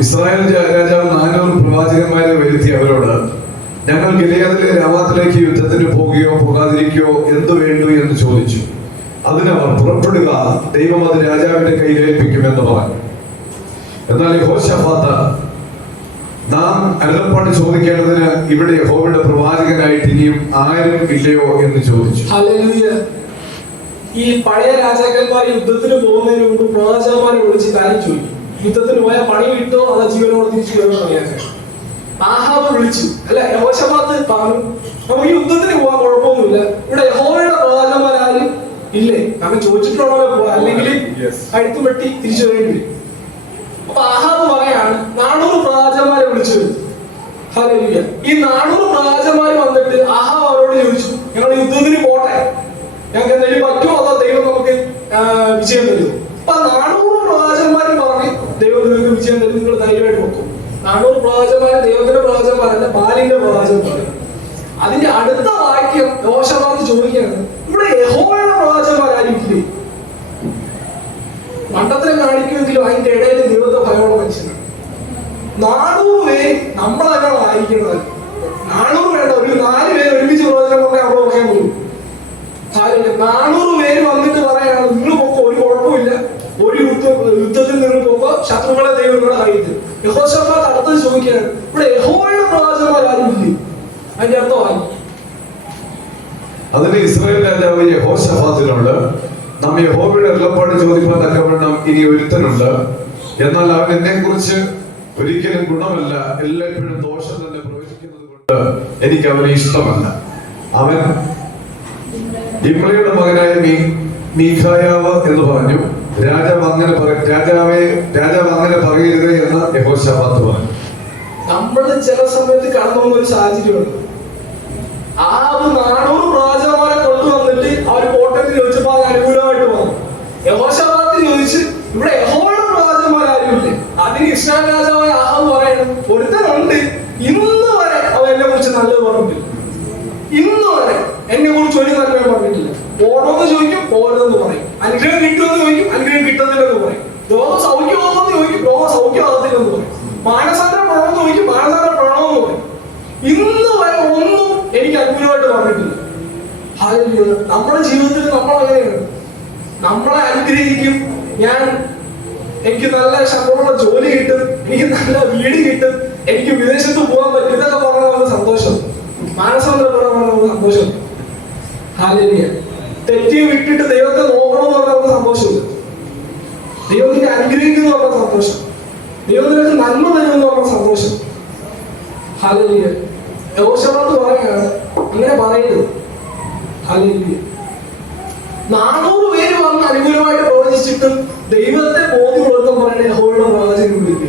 400 പ്രവാചകന്മാരെ വരുത്തി അവരോട്, ഞങ്ങൾ ഗിലെയാദിലെ രാമാത്തിലേക്ക് യുദ്ധത്തിന് പോകുകയോ പോകാതിരിക്കുകയോ എന്തു വേണ്ടു എന്ന് ചോദിച്ചു. അതിനവർ, പുറപ്പെടുക, ദൈവം അത് രാജാവിന്റെ കയ്യിലേൽപ്പിക്കുമെന്ന് പറഞ്ഞു. എന്നാൽ യഹോശഫാത്ത്, നാം അരുളപ്പാട് ചോദിക്കേണ്ടതിന് ഇവിടെ യഹോവയുടെ പ്രവാചകനായിട്ട് ഇനിയും ആരും ഇല്ലയോ എന്ന് ചോദിച്ചു. ഹല്ലേലൂയ. ഈ പഴയ രാജാക്കന്മാർ യുദ്ധത്തിന് പോകുന്നതിന് മുമ്പ് പ്രവാചകന്മാരെ വിളിച്ച് കാര്യം ചോദിക്കും. യുദ്ധത്തിന് പോയാൽ പണി കിട്ടോ അതോ ജീവനോട് തിരിച്ചു വരുമെന്ന് അറിയാൻ. ആഹാബ് വിളിച്ചു, അല്ല യഹോശഫാത്ത് പറഞ്ഞു, നമുക്ക് യുദ്ധത്തിന് പോകാൻ കുഴപ്പമൊന്നുമില്ല, ഇവിടെ യഹോവയുടെ പ്രവാചകന്മാരാരും ഇല്ലേ? കാരണം ചോദിച്ചിട്ടുള്ളവരെ പോവാ, അല്ലെങ്കിൽ കഴുത്തു വെട്ടി തിരിച്ചു വരേണ്ടി വരും. അപ്പൊ ആഹാബ് പറയാണ് 400 പ്രവാചകന്മാരെ വിളിച്ചു വരും. ഹല്ലേലൂയ. ഈ 400 പ്രവാചകന്മാർ വന്നിട്ട് ആഹാബ് അവരോട് ചോദിച്ചു, ഞങ്ങൾ യുദ്ധത്തിന് പോട്ടെ, ഞങ്ങൾക്ക് എന്തെങ്കിലും പറ്റുമോ അതോ ദൈവം നമുക്ക് വിജയം തരുമോ? അപ്പൊ 400 പ്രവാചകന്മാർ പറഞ്ഞ് ദൈവം നിങ്ങൾക്ക് വിജയം തരും, നിങ്ങൾ ധൈര്യമായിട്ട് നോക്കും. 400 പ്രവാചകന്മാര് ദൈവത്തിന്റെ പ്രവാചകന്മാരല്ല, ബാലിന്റെ പ്രവാചകന്മാർ. അതിന്റെ അടുത്ത വാക്യം യോശഫാത്ത് ചോദിക്കുകയാണ്, ഇവിടെ യഹോവയുടെ പ്രവാചകന്മാരായിരിക്കില്ലേ? മണ്ടത്തിനെ കാണിക്കുമെങ്കിലും അതിന്റെ ഇടയിൽ ദൈവത്തെ ഭയമുള്ള മനുഷ്യനാണ്. 400 പേര് നമ്മളെല്ലാം ആയിരിക്കുന്നത്. 400 വേണ്ട, ഒരു 4 പേര് ഒരുമിച്ച് പ്രവചനം പറഞ്ഞാൽ അവിടെ പറയാൻ പോലും. 400 പേര് വന്നിട്ട് പറയാണ്, നിങ്ങൾ പോക്കോ, ഒരു കുഴപ്പമില്ല, ഒരു യുദ്ധത്തിൽ നിങ്ങൾ പോക്കോ, ശത്രുക്കളെ ദൈവം നിങ്ങളുടെ കയ്യിൽ. യഹോശഫാത്ത് അടുത്തത് ചോദിക്കുകയാണ്, ഇവിടെ യഹോവയുടെ പ്രവാചകന്മാരായിരിക്കില്ലേ? അതിന്റെ അർത്ഥമായി. അതിന് ഇസ്രായേൽ രാജാവ് യഹോശഫാത്തിനോട്, നാം യഹോവയുടെ അരുളപ്പാട് ചോദിപ്പാൻ തക്കവണ്ണം ഇനി ഒരുത്തനുണ്ട്, എന്നാൽ അവൻ എന്നെ കുറിച്ച് ഒരിക്കലും ഗുണമല്ല, എല്ലായ്പ്പോഴും ദോഷം തന്നെ പ്രവചിക്കുന്നത് കൊണ്ട് എനിക്ക് അവനെ ഇഷ്ടമല്ല. അവൻ ഇമ്രയുടെ മകനായ മീഖായാവ് എന്ന് പറഞ്ഞു. രാജാവ് അങ്ങനെ പറയരുത് എന്ന് യഹോശഫാത്ത് പറഞ്ഞു. നമ്മൾ ചില സമയത്ത് കടന്നു പോകുന്ന ഒരു സാഹചര്യമുണ്ട്. ആ 400 പ്രവാചകന്മാരെ കൊണ്ടുവന്നിട്ട് അവർ കോട്ടയത്തിൽ ചോദിച്ചപ്പോൾ അത് അനുകൂലമായിട്ട് വന്നു. യഹോശഫാത്ത് ചോദിച്ച്, ഇവിടെ യഹോവയുടെ പ്രവാചകന്മാരാരുമില്ലേ? അതിന് ഇസ്രായേൽ രാജാവായ ആഹാബ് പറയണം, ഒരുത്തനുണ്ട്, ഇന്ന് വരെ അവൻ എന്നെ കുറിച്ച് നല്ലത് പറഞ്ഞിട്ടില്ല. ഇന്ന് വരെ എന്നെ കുറിച്ച് ഒരു നന്മയും പറഞ്ഞിട്ടില്ല. ഓരോന്ന് ചോദിക്കും, ഓരോന്ന് പറയും. അനുഗ്രഹം കിട്ടുമെന്ന് ചോദിക്കും, അനുഗ്രഹം കിട്ടുന്നില്ലെന്ന് പറയും. രോഗം സൗഖ്യമാകുമെന്ന് ചോദിക്കും, രോഗം സൗഖ്യമാകത്തില്ലെന്ന് പറയും. മാനസാന്തരം പ്രണവെന്ന് ചോദിക്കും, മാനസാന്തരം പ്രണവെന്ന് പറയും. ഇന്ന് വരെ ഒന്നും എനിക്ക് അനുകൂലമായിട്ട് പറഞ്ഞിട്ടില്ല. ഹല്ലേലൂയ. നമ്മുടെ ജീവിതത്തിൽ നമ്മൾ അങ്ങനെയാണ്. നമ്മളെ അനുഗ്രഹിക്കും, എനിക്ക് നല്ല ശമ്പളമുള്ള ജോലി കിട്ടും, എനിക്ക് നല്ല വീട് കിട്ടും, എനിക്ക് വിദേശത്ത് പോകാൻ പറ്റും, ഇതൊക്കെ പറഞ്ഞാൽ നമുക്ക് സന്തോഷം. മാനസാന്തരം പറഞ്ഞാൽ നമുക്ക് സന്തോഷം. ഹല്ലേലൂയ. തെറ്റി വിട്ടിട്ട് ദൈവത്തെ നോക്കണമെന്ന് പറഞ്ഞാൽ നമുക്ക് സന്തോഷമില്ല. ദൈവത്തിന്റെ അനുഗ്രഹിക്കുന്നു പറഞ്ഞ സന്തോഷം, ദൈവത്തിനൊക്കെ നന്മ തരുമെന്ന് പറഞ്ഞ സന്തോഷം. ഹല്ലേലൂയ. യഹോശഫാത്ത് പറയുകയാണ്, അങ്ങനെ പറയരുത്. ഹല്ലേലൂയ. 400 പേര് വന്ന് അനുകൂലമായിട്ട് പ്രവചിച്ചിട്ടും ദൈവത്തെ ബോധ്യപ്പെടുത്താൻ പറയുന്ന യഹോവയുടെ പ്രവാചകനുള്ളിൽ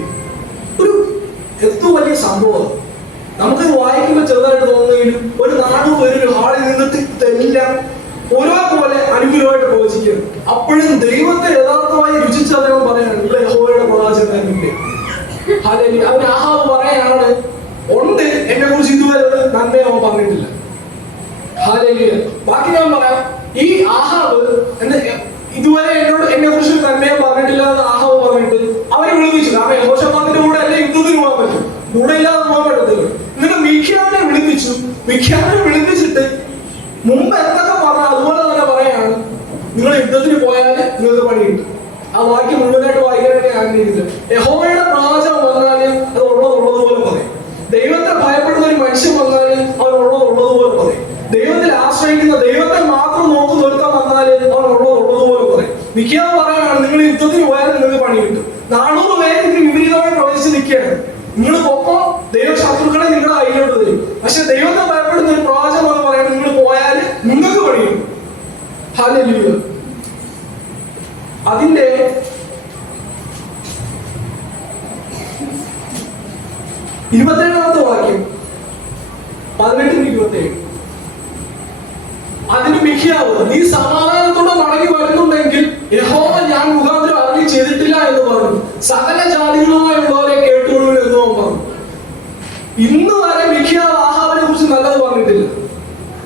ഒരു ഏറ്റവും വലിയ സംഭവം. നമുക്ക് വായിക്കുമ്പോൾ ചെറുതായിട്ട് തോന്നുന്നെങ്കിലും ഒരു 400 പേര് ഒരു ഹാളിൽ നിന്നിട്ട് ഇതെല്ലാം ഒരേപോലെ അനുകൂലമായിട്ട് പ്രവചിക്കും. അപ്പോഴും ദൈവത്തെ യഥാർത്ഥമായി രുചിച്ചറിയാൻ പറയാണ്, ഇവിടെ യഹോവയുടെ പ്രവാചകനുണ്ട്. ഹല്ലേലൂയ. അതിന് ആഹാബ് പറയാണ്, ഉണ്ട്, എന്നെ കുറിച്ച് ഇതുവരെ നന്മ അവൻ പറഞ്ഞിട്ടില്ല. ഹല്ലേലൂയ. ബാക്കി ഞാൻ പറയാം. ഈ ആഹാബ് ഇതുവരെ എന്നെ കുറിച്ച് നന്മയെ പറഞ്ഞിട്ടില്ല എന്ന് ആഹാബ് പറഞ്ഞിട്ട് അവരെ വിളിപ്പിച്ചു. കാരണം യഹോശഫാത്തിന്റെ കൂടെ അല്ലേ യുദ്ധത്തിന് പോകാൻ പറ്റും, കൂടെ ഇല്ലാതെ പോകാൻ പറ്റത്തില്ല. എന്നിട്ട് മിഖ്യാവിനെ വിളിപ്പിച്ചു. മിഖ്യാവിനെ വിളിപ്പിച്ചിട്ട് മുമ്പ് എന്തൊക്കെ പറഞ്ഞ അതുപോലെ തന്നെ പറയാണ്, നിങ്ങൾ യുദ്ധത്തിന് പോയാൽ നിങ്ങൾക്ക് പണി കിട്ടും. ആ വാക്യം മുഴുവനായിട്ട് വായിക്കാനായിട്ട് ഞാൻ ആഗ്രഹിക്കില്ല. യഹോവയുടെ പ്രവാചകം വന്നാലും അത് ഉള്ളതുപോലെ പറയും. ദൈവത്തെ ഭയപ്പെടുന്ന ഒരു മനുഷ്യൻ വന്നാലും അവൻ ഉള്ളതുപോലെ പറയും. ദൈവത്തിൽ ആശ്രയിക്കുന്ന, ദൈവത്തെ മാത്രം നോക്കി നിർത്താൻ വന്നാല് അവൻ ഉള്ളതുപോലെ പറയും. മിഖ്യാവ് പറയാണ്, നിങ്ങൾ യുദ്ധത്തിന് പോയാൽ നിങ്ങൾക്ക് പണി കിട്ടും. 400 പേര് ഇതിന് വിപരീതമായി പ്രവചിച്ച് നിൽക്കുകയാണ്. നിങ്ങൾ പൊക്കോ, ദൈവ ശത്രുക്കളെ നിങ്ങളുടെ കയ്യിലോട്ട് തരും. പക്ഷെ ദൈവത്തെ ഭയപ്പെടുന്ന ഒരു പ്രവാചകം എന്ന് പറയുന്നത്, നിങ്ങൾ പോയാൽ നിങ്ങൾക്ക് പണി കിട്ടും. ഹല്ലേലൂയ. അതിന്റെ 27ാമത്തെ വാക്യം, 18-27. അതിന് മിഖ്യാവ്, നീ സമാധാനത്തോടെ മടങ്ങി വരുന്നുണ്ടെങ്കിൽ യഹോവ ഞാൻ മുഖാന്തരം അരുളി ചെയ്തിട്ടില്ല എന്ന് പറഞ്ഞു. സകല ജാതികളുമായുള്ളവരെ കേട്ടുകൊള്ളൂ എന്ന് അവൻ പറഞ്ഞു. ഇന്ന് വരെ മിഖ്യാവ് ആഹാബിനെ കുറിച്ച് നല്ലത് പറഞ്ഞിട്ടില്ല.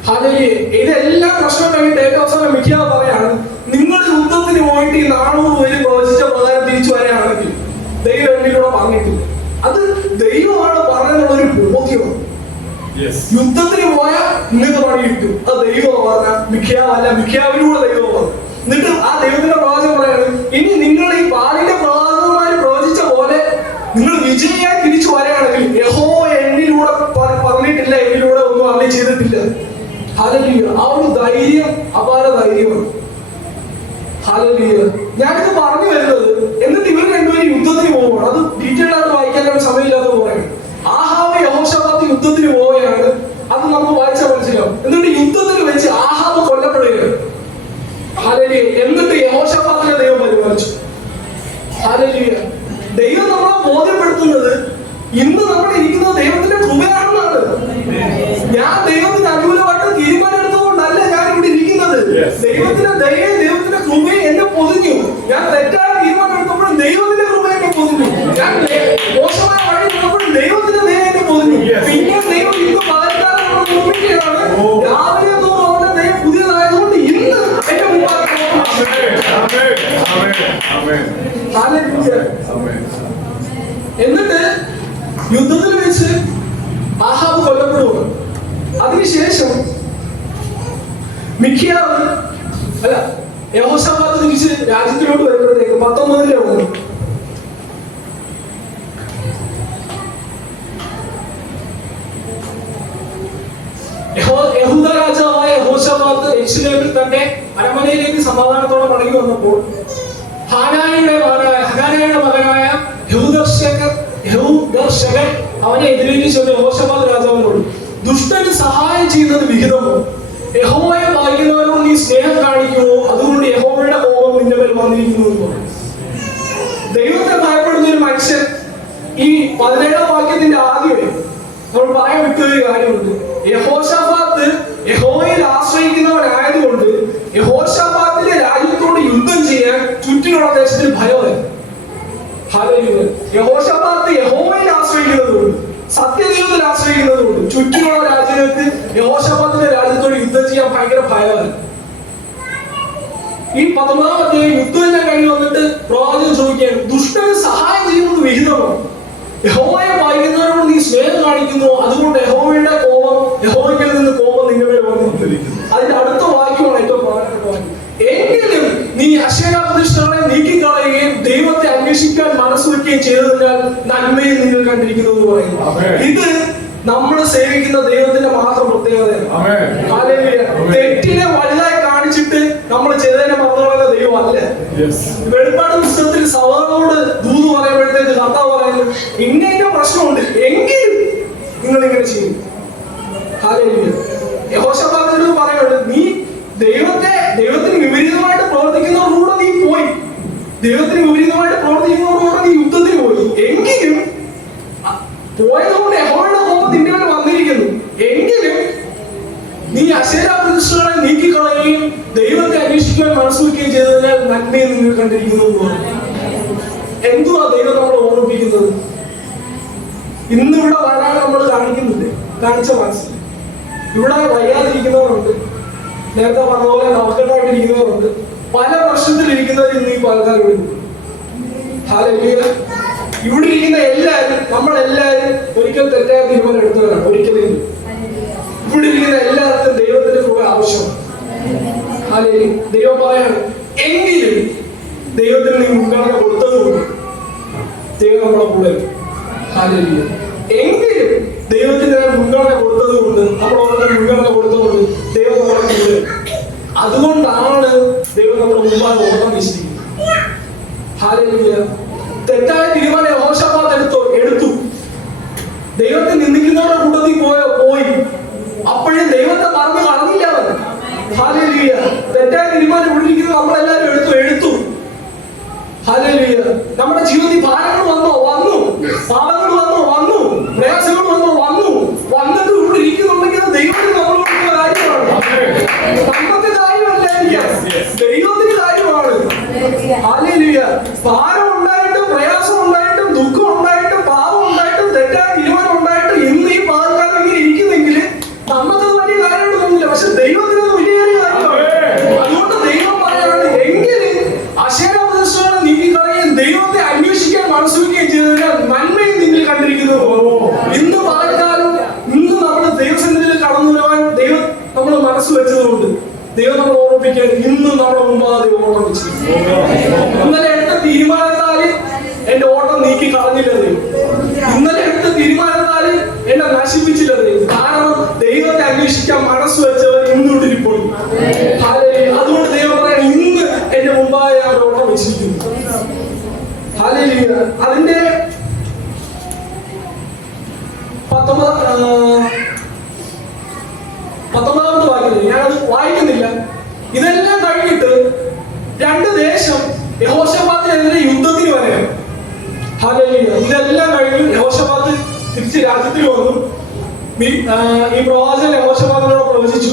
ഹല്ലേലൂയ. ഇതെല്ലാം പ്രശ്നം കഴിഞ്ഞിട്ട് ഏറ്റവും അവസാനം മിഖ്യാവ് പറയാണ്, നിങ്ങൾ യുദ്ധത്തിന് പോയിട്ട് ഈ 400 പേര് പ്രവചിച്ച പ്രകാരം തിരിച്ചു വരികയാണെങ്കിൽ ദൈവം എന്നിലൂടെ പറഞ്ഞിട്ടില്ല. അത് ദൈവമാണ് പറഞ്ഞെന്നുള്ളൊരു ബോധ്യമാണ്. യുദ്ധത്തിന് പോയാൽ നിങ്ങൾക്ക് പണി കിട്ടും, അത് ദൈവം പറഞ്ഞ മിഖ്യാവല്ല, മിഖ്യാവിലൂടെ ദൈവം പറഞ്ഞു. എന്നിട്ട് ആ ദൈവത്തിന്റെ പ്രവാചകൻ പറയാണ്, ഇനി നിങ്ങൾ ഈ ബാലിന്റെ പ്രവാചകന്മാര് പ്രവചിച്ച പോലെ നിങ്ങൾ വിജയിയായി തിരിച്ചു വരികയാണെങ്കിൽ യഹോവ എന്നിലൂടെ പറഞ്ഞിട്ടില്ല, എന്നിലൂടെ ഒന്നും അറി ചെയ്തിട്ടില്ല. ഹല്ലേലൂയ. ആ ഒരു ധൈര്യം അപാര ധൈര്യമാണ്. ഹല്ലേലൂയ. ഞാനിത് പറഞ്ഞു വരുന്നത്, എന്നിട്ട് ഇവർ രണ്ടുപേരും യുദ്ധത്തിന് പോവുകയാണ്. അത് ഡീറ്റെയിൽ ആയിട്ട് വായിക്കാൻ സമയമില്ലാത്ത പറയുന്നത്. ആഹാബ് യഹോശാഫാത്ത് യുദ്ധത്തിന് പോവുകയാണ്. അത് നമുക്ക് വായിച്ചാൽ മനസ്സിലാവും. എന്നിട്ട് യുദ്ധത്തിന് വെച്ച് ആഹാബ് കൊല്ലപ്പെടുകയാണ്. ഹല്ലേലൂയ. എന്നിട്ട് യഹോശാഫാത്തിനെ ദൈവം പരിപാലിച്ചു. ഹല്ലേലൂയ. ദൈവം നമ്മളെ ബോധ്യപ്പെടുത്തുന്നത് ഇന്ന് നമ്മൾ ഇരിക്കുന്നത് ദൈവത്തിന്റെ കൃപയാണെന്നാണ്. ഞാൻ ദൈവത്തിന് അനുകൂലമായിട്ട് തീരുമാനം എടുത്തുകൊണ്ടല്ല ഞാൻ ഇവിടെ ഇരിക്കുന്നത്. ദൈവത്തിന്റെ ദയയും ദൈവത്തിന്റെ കൃപയും എന്നെ പൊതിഞ്ഞു. ഞാൻ തെറ്റായ തീരുമാനം എടുത്തപ്പോഴും ദൈവത്തിന്റെ കൃപ എന്നെ പൊതിഞ്ഞു. ഞാൻ മോശമായ വഴി എടുത്തപ്പോഴും ദൈവത്തിന്റെ ദയ എന്നെ പൊതിഞ്ഞു. പിന്നെ ദൈവം ഇന്ന് പകൽക്കാലം നോക്കുകയാണ്. രാവിലെ തോറും അവന്റെ ദയ പുതിയതായതുകൊണ്ട് ഇന്ന് എന്റെ മുമ്പാകെ എന്നിട്ട് യുദ്ധത്തിൽ വെച്ച് ആഹാബ് കൊല്ലപ്പെടുകയാണ്. അതിനുശേഷം മിഖ്യാവ് അല്ല യഹോശാഫാത്ത് തിരിച്ച് രാജ്യത്തിലോട്ട് വരുമ്പോഴത്തേക്ക് 19 വന്നു. യഹൂദ രാജാവായ യഹോശാഫാത്ത് യെരൂശലേമിൽ തന്റെ അരമനയിലേക്ക് സമാധാനത്തോടെ മടങ്ങി വന്നപ്പോൾ ഹനാനയുടെ മകനായ യഹൂദർശകൻ അവനെ എതിരേറ്റ് ചെന്ന് യഹോശാഫാത്ത് രാജാവിനോട്, ദുഷ്ടന് സഹായം ചെയ്യുന്നത് വിഹിതമോ? യഹോവയെ വായിക്കുന്നവരോട് നീ സ്നേഹം കാണിക്കുമോ? അതുകൊണ്ട് യഹോവയുടെ കോപം നിന്റെ മേൽ വന്നിരിക്കുന്നു എന്ന് പറഞ്ഞു. ദൈവത്തെ ഭയപ്പെടുന്ന ഒരു മനുഷ്യൻ ഈ 17ാം വാക്യത്തിന്റെ ആദ്യമേ നമ്മൾ പറയാൻ വിട്ടൊരു കാര്യമുണ്ട്. യഹോശാഫാത്ത് യഹോവയിൽ ആശ്രയിക്കുന്നവനായതുകൊണ്ട് യഹോശാഫാത്തിന്റെ രാജ്യത്തോട് യുദ്ധം ചെയ്യാൻ ചുറ്റിനുള്ള ദേശത്തിൽ ഭയമായി. ഹല്ലേലൂയ. യഹോശാഫാത്ത് യഹോവയിൽ ആശ്രയിക്കുന്നതുകൊണ്ട്, സത്യദൈവത്തിൽ ആശ്രയിക്കുന്നതുകൊണ്ട് ചുറ്റിനുള്ള രാജ്യങ്ങൾക്ക് യഹോശാഫാത്തിന്റെ രാജ്യത്തോട് യുദ്ധം ചെയ്യാൻ ഭയങ്കര ഭയമായി. ഈ 19ാം അധ്യായം യുദ്ധം എല്ലാം കഴിഞ്ഞ് വന്നിട്ട് പ്രവാചകൻ ചോദിക്കുകയാണ്, ദുഷ്ടന് സഹായം ചെയ്യുന്നത് വിഹിതമോ? യഹോവയെ വായിക്കുന്നവരോട് നീ സ്നേഹം കാണിക്കുന്നു, അതുകൊണ്ട് യഹോവയുടെ കോപം, യഹോവയ്ക്കിൽ നിന്ന് കോപം നിന്റെ മേൽ വന്നിരിക്കുന്നു. അതിന്റെ അടുത്ത വാക്യമാണ് ഏറ്റവും പ്രധാനപ്പെട്ട വാക്യം. എങ്കിലും നീ അശേര പ്രതിഷ്ഠകളെ നീക്കിക്കളയുകയും ദൈവത്തെ അന്വേഷിക്കാൻ മനസ്സ് വയ്ക്കുകയും ചെയ്തതിനാൽ നന്മയും നിങ്ങൾ കണ്ടിരിക്കുന്നു എന്ന് പറയുന്നു. ഇത് നമ്മൾ സേവിക്കുന്ന ദൈവത്തിന്റെ മാത്രം പ്രത്യേകതയാണ്. തെറ്റിനെ വലുതായി കാണിച്ചിട്ട് നമ്മൾ ചെയ്തതിനെ മറന്നുകളയുന്ന ദൈവം അല്ല. വെളിപ്പാട് പുസ്തകത്തിൽ സഭകളോട് ദൂത് പറയുമ്പോഴത്തേക്ക് കർത്താവ് പറയുന്നു, ഇങ്ങനെ പ്രശ്നമുണ്ട് എങ്കിലും നിങ്ങൾ ഇങ്ങനെ ചെയ്യും. യഹോശാഫാത്തിനോട് പറയുന്നുണ്ട്, നീ ദൈവത്തിന് വിപരീതമായിട്ട് പ്രവർത്തിക്കുന്നവരോടുകൂടെ നീ പോയി, ദൈവത്തിന് വിപരീതമായിട്ട് പ്രവർത്തിക്കുന്നവരോടുകൂടെ നീ യുദ്ധത്തിന് പോയി, എങ്കിലും പോയതുകൊണ്ട് യഹോവയുടെ കോപം നിന്റെ മേൽ വന്നിരിക്കുന്നു. എങ്കിലും നീ അശേര പ്രതിഷ്ഠകളെ നീക്കിക്കളയുകയും ദൈവത്തെ അന്വേഷിക്കാൻ മനസ്സുവെക്കുകയും ചെയ്തതിനാൽ നന്മയെ നിങ്ങൾ കണ്ടിരിക്കുന്നു എന്ന് പറഞ്ഞു. എന്തുവാ ദൈവം നമ്മളെ ഓർമ്മിപ്പിക്കുന്നത്? ഇന്നിവിടെ വരാൻ നമ്മൾ കാണിക്കുന്നില്ലേ കാണിച്ച മനസ്സിൽ? ഇവിടെ വയ്യാതിരിക്കുന്നവരുണ്ട്, നേരത്തെ പറഞ്ഞതുപോലെ നവക്കെട്ടായിട്ടിരിക്കുന്നവരുണ്ട്, പല പ്രശ്നത്തിലിരിക്കുന്നവർ ഇന്ന് ഈ പാലക്കാട് ഇവിടെ ഇരിക്കുന്ന എല്ലാവരും, നമ്മളെല്ലാവരും ഒരിക്കൽ തെറ്റായ തീരുമാനം എടുത്തവരാണ്. ഒരിക്കലും ഇവിടെ ഇരിക്കുന്ന എല്ലാവർക്കും ദൈവത്തിന്റെ കൃപ ആവശ്യമാണ്. ദൈവം പറയാണ്, എങ്കിലും ദൈവത്തിന് നീ മുൻഗണന കൊടുത്തതുകൊണ്ട് ദൈവം നമ്മളെ കൂടെ. എങ്കിലും ദൈവത്തിന് മുൻഗണന കൊടുത്തതുകൊണ്ട്, നമ്മളോട് മുൻഗണന കൊടുത്തതുകൊണ്ട് ദൈവം നമ്മളെ കൂടെ. അതുകൊണ്ടാണ് ദൈവം നമ്മുടെ മുമ്പാകെ ഓർമ്മ വിശ്വസിക്കുന്നത്. തെറ്റായ തീരുമാനം യഹോശാഫാത്ത് എടുത്തു. ദൈവത്തെ നിന്ദിക്കുന്നവരുടെ കൂട്ടത്തിൽ പോയി. അപ്പോഴും ദൈവത്തെ മറന്നു കളഞ്ഞില്ല അവൻ. ഹല്ലേലൂയ. തെറ്റായ തീരുമാനം ഇവിടിരിക്കുന്നത് നമ്മളെല്ലാവരും എടുത്തു. ഹല്ലേലൂയ. നമ്മുടെ ജീവിതത്തിൽ ഭാരങ്ങൾ വന്നു, പാപങ്ങൾ വന്നു, പ്രയാസങ്ങൾ വന്നു. വന്നിട്ട് ഇവിടെ ഇരിക്കുന്നുണ്ടെങ്കിൽ ദൈവത്തിന് നമ്മളോടുള്ള കാര്യമാണ്. നമ്മുടെ കാര്യമല്ല, ദൈവത്തിന്റെ കാര്യമാണ്. ഹല്ലേലൂയ. ഭാരം ഉണ്ടായിട്ടും, പ്രയാസം ഉണ്ടായിട്ടും, ദുഃഖം ഉണ്ടായിട്ടും, പാപം ഉണ്ടായിട്ടും, തെറ്റായ തീരുമാനം ഉണ്ടായിട്ടും ഇന്ന് ഈ പാതകാലം ഇങ്ങനെ ഇരിക്കുന്നെങ്കിൽ നമുക്കത് വലിയ കാര്യമായിട്ട് തോന്നില്ല. പക്ഷെ ദൈവത്തിനത് വലിയ കാര്യമാണ്. അതുകൊണ്ട് ദൈവം പറയാണ്, എങ്കിലും ഇന്നും നമ്മുടെ മുമ്പാകെ ഓട്ടം വെച്ചിരിക്കുന്നു. ഇന്നലെ എടുത്ത തീരുമാനത്താല് എന്റെ ഓട്ടം നീക്കി കളഞ്ഞില്ല ദൈവം. ഇന്നലെ എടുത്ത തീരുമാനത്താല് എന്നെ നശിപ്പിച്ചില്ല ദൈവം. കാരണം ദൈവത്തെ അന്വേഷിക്കാൻ മനസ്സ് വെച്ചവർ ഇന്നുകൊണ്ടിരിപ്പോൾ. അതുകൊണ്ട് ദൈവം പറയാൻ ഇന്ന് എന്റെ മുമ്പാകെ ഞാൻ ഓട്ടം വെച്ചിരിക്കുന്നു. അതിന്റെ 19ാമത്തെ വാക്യം ഞാനത് വായിക്കുന്നില്ല. ഇതെല്ലാം കഴിഞ്ഞിട്ട് 2 ദേശം യഹോശാഫാത്തിനെതിരെ യുദ്ധത്തിന് വരെയാണ്. ഇതെല്ലാം കഴിഞ്ഞു യഹോശാഫാത്ത് തിരിച്ച് രാജ്യത്തിൽ വന്നു. ഈ പ്രവാചകൻ യഹോശാഫാത്തിനോട് പ്രവചിച്ചു.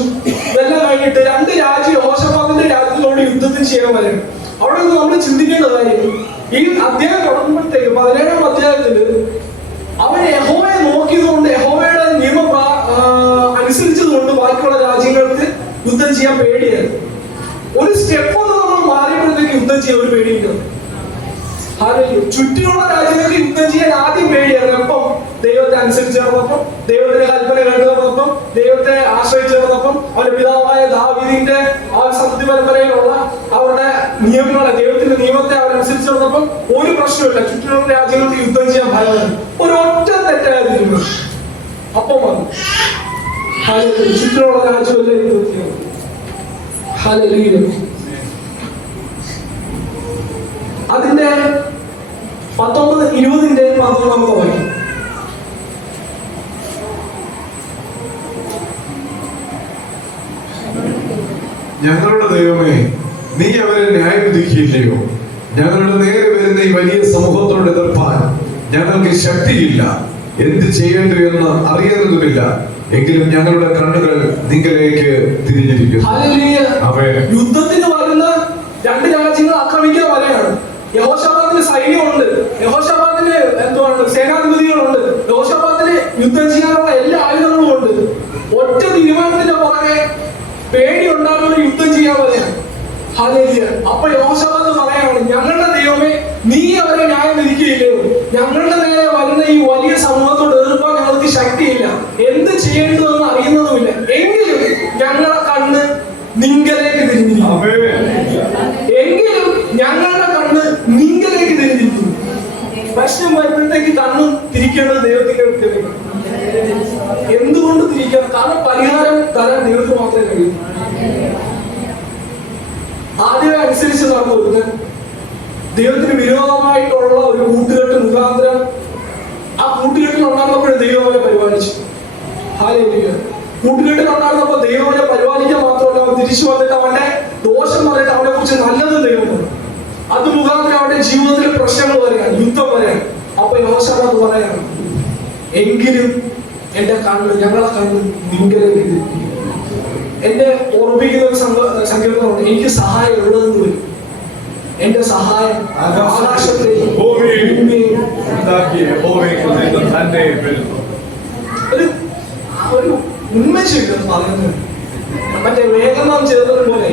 ഇതെല്ലാം കഴിഞ്ഞിട്ട് 2 രാജ്യം യഹോശാഫാത്തിന്റെ രാജ്യത്തിനോട് യുദ്ധത്തിന് ചെയ്യാൻ വരെയാണ്. അവിടെ നിന്ന് നമ്മൾ ചിന്തിക്കേണ്ടതായിരുന്നു, ഈ അധ്യായം തുടങ്ങുമ്പോഴത്തേക്ക് 17ാം അധ്യായത്തില് അവൻ യഹോവയെ നോക്കിയതുകൊണ്ട്, യഹോവയുടെ നിയമം അനുസരിച്ചതുകൊണ്ട് ബാക്കിയുള്ള രാജ്യങ്ങൾക്ക് യുദ്ധം ചെയ്യാൻ പേടിയായിരുന്നു. ഒരു സ്റ്റെപ്പ് ഒന്ന് നമ്മൾ മാറിയപ്പോഴത്തേക്ക് യുദ്ധം ചെയ്യാൻ ഒരു പേടിയില്ല. ചുറ്റിലുള്ള രാജ്യങ്ങൾക്ക് യുദ്ധം ചെയ്യാൻ ആദ്യം പേടിയായിരുന്നു. അപ്പം ദൈവത്തെ അനുസരിച്ച് നടന്നപ്പം, ദൈവത്തിന്റെ കൽപ്പന കേട്ട് നടന്നപ്പം, ദൈവത്തെ ആശ്രയിച്ച് നടന്നപ്പം, അവരുടെ പിതാവായ ദാവീദിന്റെ ആ സന്തി പരമ്പരയിലുള്ള അവരുടെ നിയമങ്ങളെ, ദൈവത്തിന്റെ നിയമത്തെ അവരനുസരിച്ച് നടന്നപ്പം ഒരു പ്രശ്നമില്ല. ചുറ്റിലുള്ള രാജ്യങ്ങൾക്ക് യുദ്ധം ചെയ്യാൻ ഭയമാണ്. ഒരൊറ്റ തെറ്റായ തീരുമാനം അപ്പം വന്നു. ചുറ്റിലുള്ള രാജ്യമല്ലേ യുദ്ധം ചെയ്യണം. അതിന്റെ 19-20ന്റെ 11ാമത്തെ വാക്യം. ഞങ്ങളുടെ ദൈവമേ, നീ അവരെ ന്യായം വിധിക്കില്ലയോ? ഞങ്ങളുടെ നേരെ വരുന്ന ഈ വലിയ സമൂഹത്തോട് എതിർപ്പാൻ ഞങ്ങൾക്ക് ശക്തിയില്ല. എന്ത് ചെയ്യേണ്ടു എന്ന് അറിയുന്നതുമില്ല. എങ്കിലും ഞങ്ങളുടെ കണ്ണുകൾ നിങ്ങളിലേക്ക് തിരിഞ്ഞിരിക്കുന്നു. യുദ്ധത്തിന് വരുന്ന 2 രാജ്യങ്ങൾ ആക്രമിക്കാൻ വരെയാണ്. യഹോശാഫാത്തിന് സൈന്യമുണ്ട്, യഹോശാഫാത്തിന് എന്തുവാണ് സേനാധിപതികളുണ്ട്, യഹോശാഫാത്തിന് യുദ്ധം ചെയ്യാനുള്ള എല്ലാ ആയുധങ്ങളും ഉണ്ട്. ഒറ്റ തീരുമാനത്തിന്റെ പുറകെ പേടി ഉണ്ടാകുന്ന യുദ്ധം ചെയ്യാൻ വരെയാണ്. അപ്പൊ യഹോശാഫാത്ത് പറയാണ്, ഞങ്ങളുടെ ദൈവമേ, നീ അവരെ ന്യായം വിധിക്കുകയില്ലയോ? ഞങ്ങളുടെ നേരെ വരുന്ന ഈ വലിയ സമൂഹത്തോട് എതിർപ്പാൻ ഞങ്ങൾക്ക് ശക്തിയില്ല. എന്ത് ചെയ്യേണ്ടതെന്ന് അറിയുന്നതുമില്ല. എങ്കിലും ഞങ്ങളുടെ കണ്ണ് നിങ്കലേക്ക് തിരിഞ്ഞിരിക്കുന്നു. എങ്കിലും ഞങ്ങളുടെ കണ്ണ് നിങ്കലേക്ക് തിരിഞ്ഞിരിക്കുന്നു. പ്രശ്നം വരുമ്പോഴത്തേക്ക് കണ്ണ് തിരിക്കേണ്ടത് ദൈവത്തിന്റെ അടുത്തേക്ക്. എന്തുകൊണ്ട് തിരിക്കണം? കാരണം പരിഹാരം തരാൻ ദൈവത്തിന് മാത്രമേ കഴിയൂ. ആദ്യമേ അനുസരിച്ച് നടന്നു ഒരുത്തൻ ദൈവത്തിന് വിരോധമായിട്ടുള്ള ഒരു കൂട്ടുകെട്ട് മുഖാന്തരം ആ കൂട്ടുകെട്ടിൽ ഉണ്ടാകുന്നപ്പോഴും ദൈവം അവരെ പരിപാലിച്ചു. കൂട്ടുകെട്ടിൽ ഉണ്ടാകുന്നപ്പോൾ ദൈവം അവരെ പരിപാലിക്കാൻ മാത്രമല്ല, അവൻ തിരിച്ചു വന്നിട്ട് അവന്റെ ദോഷം പറഞ്ഞിട്ട് അവനെ കുറിച്ച് നല്ലത് ദൈവം പറഞ്ഞു. അത് മുഖാന്തരം അവന്റെ ജീവിതത്തിലെ പ്രശ്നങ്ങൾ വരെയാണ്, യുദ്ധം വരെയാണ്. അപ്പൊ യോശാഫാത്ത് പറയാണ്, എങ്കിലും എന്റെ കണ്ണ്, ഞങ്ങളെ കണ്ണ് നിങ്കലേക്ക് തിരിഞ്ഞു. എന്നെ ഓർമ്മിക്കുന്ന ഒരു സങ്കീർത്തനമുണ്ട്, എനിക്ക് സഹായം എവിടെ നിന്ന് വരും? എന്റെ സഹായം ആകാശത്തെയും ഭൂമിയെയും ഒരു ഉന്മേഷില്ലെന്ന് പറയുന്നത്. മറ്റേ വേഗം ചേർന്നത് പോലെ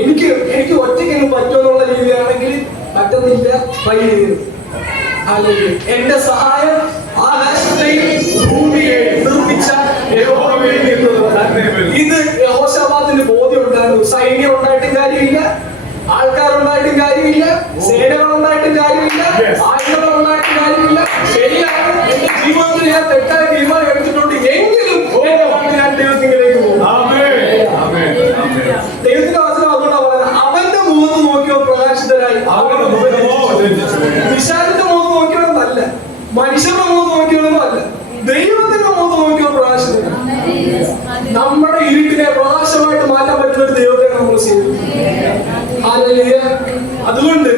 എനിക്ക് ഒറ്റയ്ക്ക് പറ്റുമെന്നുള്ള രീതിയാണെങ്കിൽ പറ്റുന്നില്ല, ട്രൈ ചെയ്തു. എന്റെ സഹായം ആകാശത്തെയും ഭൂമിയെയും നിർമ്മിച്ച യഹോവയിൽ നിന്ന്. ഇത് യഹോശാഫാത്തിന് ബോധ്യം ഉണ്ടായിരുന്നു. സൈന്യം ഉണ്ടായിട്ടും കാര്യമില്ല, ആൾക്കാരുണ്ടായിട്ടും കാര്യമില്ല, സേനകളുണ്ടായിട്ടും കാര്യമില്ല, ആയുധങ്ങൾ ഉണ്ടായിട്ടും കാര്യമില്ല. ശരിയാണ്, എന്റെ ജീവിതത്തിൽ ഞാൻ തെറ്റായ തീരുമാനം എടുത്തിട്ടുണ്ട്. എങ്കിലും ഞാൻ ദൈവത്തിലേക്ക് പോകും. ദൈവത്തിന്റെ അവസരം അതുകൊണ്ടാണ് പറയുന്നത്, അവന്റെ മുഖത്ത് നോക്കിയോ പ്രകാശിതരായി. വിശാലിന്റെ മുഖത്ത് നോക്കിയോന്നല്ല, മനുഷ്യന്റെ മുഖത്ത് നോക്കിയോന്നല്ല, ദൈവത്തിന്റെ മുഖത്ത് നോക്കിയോ പ്രകാശിതരായി. നമ്മുടെ ഇരുട്ടിനെ പ്രകാശമായിട്ട് മാറ്റാൻ പറ്റുന്ന ഒരു ദൈവത്തെ നമ്മൾ ചെയ്തു. അതുകൊണ്ട്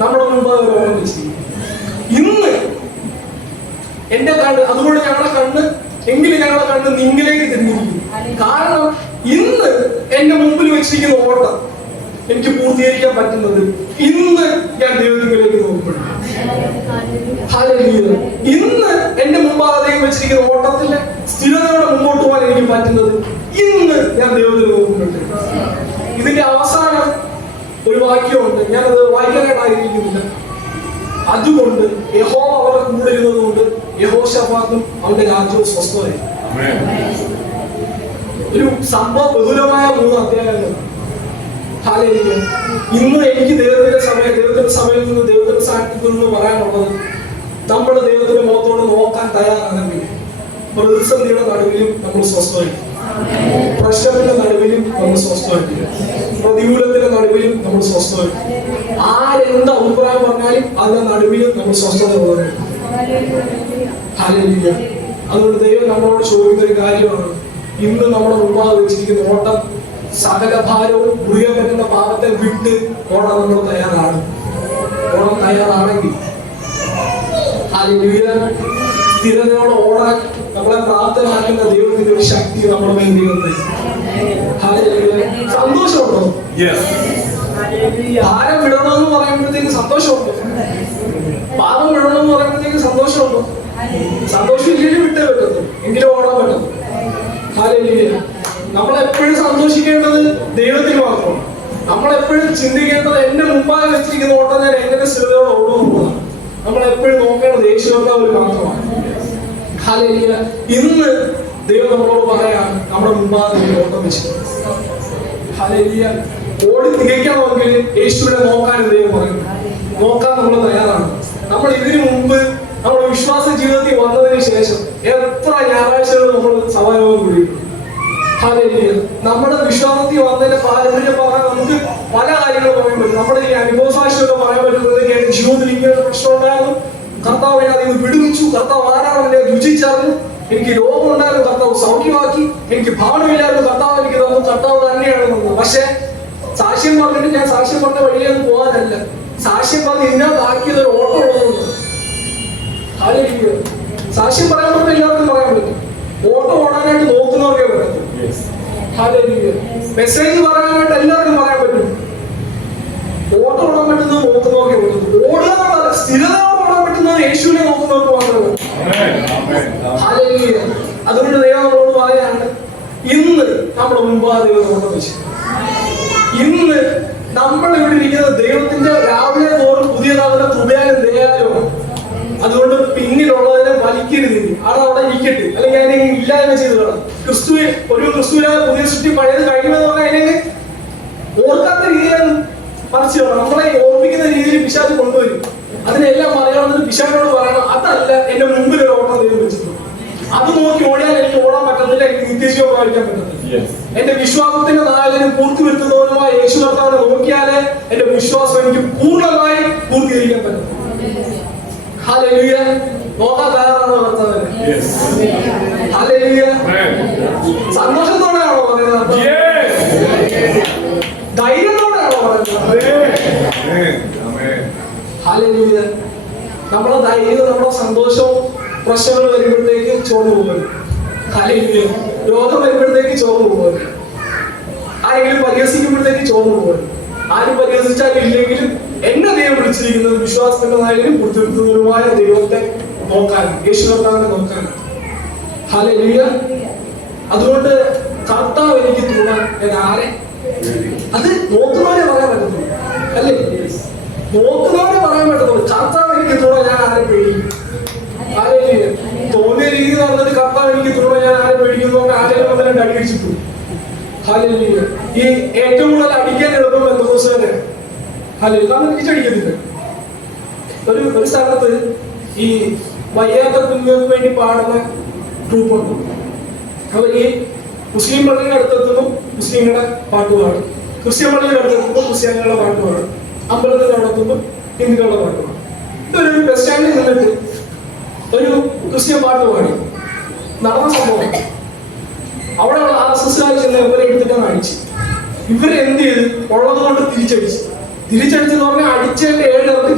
നമ്മുടെ മുമ്പാകെ ഓർമ്മ ചെയ്യും. ഇന്ന് എന്റെ കണ്ണ്, അതുകൊണ്ട് ഞങ്ങളുടെ കണ്ണ്, എങ്കിലും ഞങ്ങളുടെ കണ്ണ് നിങ്ങളിലേക്ക് തിരിഞ്ഞിരിക്കും. കാരണം ഇന്ന് എന്റെ മുമ്പിൽ വെച്ചിരിക്കുന്ന ഓട്ടം എനിക്ക് പൂർത്തീകരിക്കാൻ പറ്റുന്നത് ഇന്ന് ഞാൻ ദൈവത്തിലേക്ക് നോക്കുമ്പോഴാണ്. ഇന്ന് എന്റെ മുമ്പാകെ വെച്ചിരിക്കുന്ന ഓട്ടത്തിലെ സ്ഥിരതയോടെ മുമ്പോട്ട് പോകാൻ എനിക്ക് പറ്റുന്നത് ഇന്ന് ഞാൻ ദൈവത്തിൽ നോക്കുമ്പോഴാണ്. ഇതിന്റെ അവസാനം ഒരു വാക്യമുണ്ട്, ഞാനത് വായിക്കാനായിട്ടിരിക്കുന്നില്ല. അതുകൊണ്ട് യഹോവ അവരുടെ കൂടെ ഇരുന്നത് കൊണ്ട് യഹോശാഫാത്തും അവന്റെ രാജ്യവും സ്വസ്ഥമായി. ഒരു സംഭവ ബഹുലമായ 3 അധ്യായങ്ങളാണ്. ഹല്ലേലൂയ. ഇന്ന് എനിക്ക് ദൈവത്തിന്റെ സമയത്ത് നിന്ന് ദൈവത്തിന്റെ സാന്നിധ്യത്തിൽ നിന്ന് പറയാനുള്ളത്, നമ്മൾ ദൈവത്തിന്റെ മുഖത്തോട് നോക്കാൻ തയ്യാറാണെങ്കിൽ പ്രതിസന്ധിയുടെ നടുവിലും നമ്മൾ സ്വസ്ഥമായിരിക്കും, പ്രശ്നത്തിന്റെ നടുവിലും നമ്മൾ സ്വസ്ഥമായിരിക്കും, പ്രതികൂലത്തിന്റെ നടുവിലും നമ്മൾ സ്വസ്ഥമായിരിക്കും. ആരെന്ത് അഭിപ്രായം പറഞ്ഞാലും അതിന്റെ നടുവിലും നമ്മൾ സ്വസ്ഥത ഉള്ളവരായിരിക്കും. ഹല്ലേലൂയ. അതുകൊണ്ട് ദൈവം നമ്മളോട് ചോദിക്കുന്ന ഒരു കാര്യമാണ്, ഇന്ന് നമ്മുടെ മുമ്പാകെ വെച്ചിരിക്കുന്ന ഓട്ടം സകല ഭാരവും മുറിയെ പറ്റുന്ന പാപത്തെ വിട്ട് ഓടാൻ നമ്മൾ തയ്യാറാണ്. ഓടാൻ തയ്യാറാണെങ്കിൽ ഹല്ലേലൂയ, സ്ഥിരതയോടെ ഓടാൻ നമ്മളെ പ്രാപ്തരാക്കുന്ന ദൈവത്തിന്റെ ഒരു ശക്തി നമ്മുടെ മേൽ ദൈവത്തെ. ഹല്ലേലൂയ. സന്തോഷമുണ്ടോ? ഭാരം വിടണമെന്ന് പറയുമ്പോഴത്തേക്ക് സന്തോഷമുണ്ടോ? പാപം വിടണമെന്ന് പറയുമ്പോഴത്തേക്ക് സന്തോഷമുണ്ടോ? സന്തോഷം ഇല്ലെങ്കിലും വിട്ടേ പറ്റത്തുള്ളൂ, എങ്കിലും ഓടാൻ പറ്റത്തുള്ളൂ. ഹല്ലേലൂയ. നമ്മളെപ്പോഴും സന്തോഷിക്കേണ്ടത് ദൈവത്തിൽ മാത്രമാണ്. നമ്മളെപ്പോഴും ചിന്തിക്കേണ്ടത് എന്റെ മുമ്പാകെ വെച്ചിരിക്കുന്ന ഓട്ടം ഞാൻ എങ്ങനെ സ്ഥിരതയോടെ ഓടുമെന്നുള്ളതാണ്. നമ്മളെപ്പോഴും നോക്കേണ്ടത് യേശുവിൽ മാത്രമാണ്. ഹല്ലേലൂയ. ഇന്ന് ദൈവം നമ്മളോട് പറയാണ്, നമ്മുടെ മുമ്പാകെ ഓട്ടം വെച്ചിട്ടുണ്ട്. ഹല്ലേലൂയ. ഓടി തികയ്ക്കണമെങ്കിൽ യേശുവിനെ നോക്കാൻ ദൈവം പറയുന്നു. നോക്കാൻ നമ്മൾ തയ്യാറാണ്. നമ്മൾ ഇതിനു മുമ്പ് നമ്മുടെ വിശ്വാസ ജീവിതത്തിൽ വന്നതിന് ശേഷം എത്ര ഞായറാഴ്ചകൾ നമ്മൾ സമാരോഹം കൂടിയിട്ടുണ്ട്. ഹല്ലേലൂയ. നമ്മുടെ വിശ്വാസത്തിൽ വന്നതിന്റെ പാരമ്പര്യം പറഞ്ഞാൽ നമുക്ക് പല കാര്യങ്ങളും പറയാൻ പറ്റും. നമ്മുടെ ഈ അനുഭവ സാക്ഷിയൊക്കെ പറയാൻ പറ്റുന്നതൊക്കെ ജീവിതത്തിൽ ഇങ്ങനെ പ്രശ്നം ഉണ്ടായിരുന്നു, കർത്താവ് അതിൽ നിന്ന് വിടുവിച്ചു, കർത്താവ് ആരാണെന്നെ രുചിച്ചറിഞ്ഞു, എനിക്ക് രോഗം ഉണ്ടായിരുന്നു, കർത്താവ് സൗഖ്യമാക്കി, എനിക്ക് ഭവനമില്ലായിരുന്നു, കർത്താവ് എനിക്ക് തന്നു, കർത്താവ് തന്നെയാണ് തന്നത്. പക്ഷെ സാക്ഷ്യം പറഞ്ഞിട്ട് ഞാൻ സാക്ഷ്യം പറഞ്ഞ വഴിയിലേക്ക് പോകാനല്ല, സാക്ഷ്യം പറഞ്ഞ് ഇതിനകത്താക്കിയത് ഒരു ഓട്ടം ഉള്ളതുകൊണ്ട്. ഹല്ലേലൂയ. സാക്ഷ്യം പറയാൻ പറ്റും, എല്ലാവർക്കും പറയാൻ പറ്റും. ഓട്ടം ഓടാനായിട്ട് നോക്കുന്നവർക്കേ പറ്റും. ഹല്ലേലൂയ. മെസ്സേജ് പറയാനായിട്ട് എല്ലാവർക്കും പറയാൻ പറ്റും. ഓട്ടം ഓടാൻ പറ്റുന്നത് നോക്കുന്നവർക്കേ പറ്റും. ഓടുക സ്ഥിരതയോടെ ഓടാൻ പറ്റുന്നത് യേശുവിനെ നോക്കുന്നവർക്ക് മാത്രമേ. ഹല്ലേലൂയ. അതുകൊണ്ട് ദൈവം നമ്മളോട് പറയാണ്, ഇന്ന് നമ്മുടെ മുമ്പാകെ ദൈവം ഓട്ടം വെച്ചു. ഇന്ന് നമ്മൾ ഇവിടെ ഇരിക്കുന്നത് ദൈവത്തിന്റെ രാവിലെ തോറും പുതിയതാകുന്ന കൃപയാലും ദയാലുമാണ്. അതുകൊണ്ട് പിന്നിലുള്ളതിനെ വലിക്കരുത്, അവിടെ ഇരിക്കട്ടെ, അല്ലെങ്കിൽ അതിനെ ഇല്ലായ്മ ചെയ്ത് കളാം. ക്രിസ്തുവിനായ പുതിയ സൃഷ്ടി പഴയത് കഴിയുമെന്ന് പറഞ്ഞാൽ അതിനെ ഓർക്കാത്ത രീതിയിലാണ് മറിച്ച് കളാം. നമ്മളെ ഓർമ്മിക്കുന്ന രീതിയിൽ പിശാച് കൊണ്ടുവരും. അതിനെല്ലാം അറിയാവുന്നത് പിശാചിനോട് പറയണം, അതല്ല എന്റെ മുമ്പിൽ ഒരു ഓട്ടം ദൈവം വെച്ചിട്ടുണ്ട്, അത് നോക്കി ഓടിയാൽ എനിക്ക് ഓടാൻ പറ്റത്തില്ല, എനിക്ക് നിത്യജീവൻ പ്രാപിക്കാൻ പറ്റത്തില്ല. എന്റെ വിശ്വാസത്തിന്റെ നായകനും പൂർത്തി വരുത്തുന്നവനുമായ യേശു കർത്താവിനെ നോക്കിയാലേ എന്റെ വിശ്വാസം എനിക്ക് പൂർണ്ണമായി പൂർത്തീകരിക്കാൻ പറ്റും. ഹല്ലേലൂയ. നോക്കാൻ തയ്യാറാണോ കർത്താവിനെ? ഹല്ലേലൂയ. സന്തോഷത്തോടെയാണോ പറയുന്നത്? ധൈര്യത്തോടെയാണോ പറയുന്നത്? ഹല്ലേലൂയ. നമ്മളെ ധൈര്യം, നമ്മളെ സന്തോഷവും പ്രശ്നങ്ങൾ വരുമ്പോഴത്തേക്ക് ചോർന്നു പോകും. ഹല്ലേലൂയ. രോഗം വരുമ്പോഴത്തേക്ക് ചോർന്നു പോകും. ആരെങ്കിലും പരിഹസിക്കുമ്പോഴത്തേക്ക് ചോർന്നു പോകും. ആരും പരിഹസിച്ചാലും ഇല്ലെങ്കിലും എന്നെ ദൈവം വിളിച്ചിരിക്കുന്നത് വിശ്വാസത്തിന്റെ നായകനും പൂർത്തിവരുത്തുന്നതുമായ ദൈവത്തെ നോക്കാനും യേശു കർത്താവിനെ നോക്കാനും. ഹല്ലേലൂയ. അതുകൊണ്ട് കർത്താവ് എനിക്ക് തുണ, ഞാൻ ആരെ? അത് നോക്കുന്നവരെ പറയാൻ പറ്റത്തുള്ളൂ, അല്ലേ? നോക്കുന്നവരെ പറയാൻ പറ്റത്തുള്ളൂ. കർത്താവ് എനിക്ക് തുണ, ഞാൻ ആരെ പേടിക്കും? ഹല്ലേലൂയ. തോന്നിയ രീതി പറഞ്ഞിട്ട് കർത്താവ് എനിക്ക് തുണ, ഞാൻ ആരെ പേടിക്കുന്നു? ആരെങ്കിലും വന്നിട്ട് അടിയിച്ചിട്ടു. ഹല്ലേലൂയ. ഈ ഏറ്റവും കൂടുതൽ അടിക്കാൻ എളുപ്പം ബന്ധുക്കോസുകാരെ. ഹല്ലേലൂയ. നമ്മൾ തിരിച്ചടിക്കത്തില്ല. ഒരു സ്ഥലത്ത് ഈ വയ്യാത്ത കുഞ്ഞുങ്ങൾക്ക് വേണ്ടി പാടുന്ന ട്രൂപ്പുണ്ട്. അവർ ഈ മുസ്ലിം പള്ളിയുടെ അടുത്തെത്തുമ്പോൾ മുസ്ലിങ്ങളുടെ പാട്ട് പാടും, ക്രിസ്ത്യൻ പള്ളിയുടെ അടുത്തെത്തുമ്പോൾ ക്രിസ്ത്യാനികളുടെ പാട്ട് പാടും, അമ്പലത്തിന്റെ അടുത്തെത്തുമ്പോൾ ഹിന്ദുക്കളുടെ പാട്ട് പാടും. ഇതൊരു ബസ് സ്റ്റാൻഡിൽ നിന്നിട്ട് ഒരു ക്രിസ്ത്യൻ പാട്ട് പാടി നടന്ന സംഭവം. അവിടെ RSSകാർ ചെന്ന് ഇവരെ എടുത്തിട്ടാണ് അടിച്ച്. ഇവരെ എന്ത് ചെയ്ത് ഉള്ളത് കൊണ്ട് തിരിച്ചടിച്ചെന്ന് പറഞ്ഞാൽ അടിച്ചതിന്റെ 7 ഇറക്കി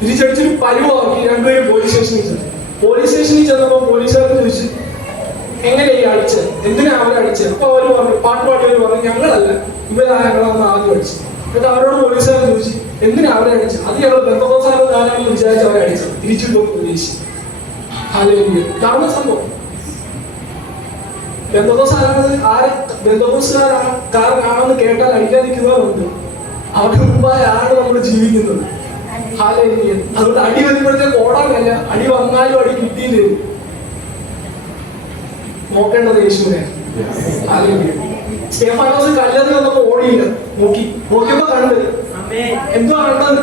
തിരിച്ചടിച്ചൊരു പരുവാക്കി രണ്ടുപേരും പോലീസ് സ്റ്റേഷനിൽ ചെന്നപ്പോ പോലീസുകാർ ചോദിച്ചു, എങ്ങനെയാ ഈ അടിച്ചത്, എന്തിനാ അവരെ അടിച്ചത്? അപ്പൊ അവര് പറഞ്ഞു, പാട്ടുപാടിയവര് പറഞ്ഞു, ഞങ്ങളല്ല, ഇവരാ ഞങ്ങളന്ന് ആദ്യം അടിച്ചത്. എന്നിട്ട് അവരോട് പോലീസുകാർ ചോദിച്ചു, എന്തിനാ അവരെ അടിച്ചത്? അത് ഞങ്ങൾ ബന്ധുക്കോസാരം കാലാണെന്ന് വിചാരിച്ച് അവരെ അടിച്ചത്. തിരിച്ചിട്ടു പോലീസ്. ഹല്ലേലൂയ. നടന്ന സംഭവം. ബന്ധുക്കോസുകാരാണെന്ന് കേട്ടാൽ അടിക്കാൻ നിൽക്കുന്നവരുണ്ട്. അവരുടെ മുമ്പായ ആണ് നമ്മൾ ജീവിക്കുന്നത്. ഹല്ലേലൂയ. അതുകൊണ്ട് അടി വരുമ്പോഴത്തേക്ക് ഓടാനല്ല, അടി വന്നാലും അടി കിട്ടിയില്ലേ. നോക്കേണ്ടത് യേശുവിനെ. സ്റ്റെഫാനോസ് കല്ലെറിഞ്ഞ് വന്നപ്പോ ഓടിയില്ല, നോക്കിയപ്പോ കണ്ട്. എന്തോ കണ്ടത്?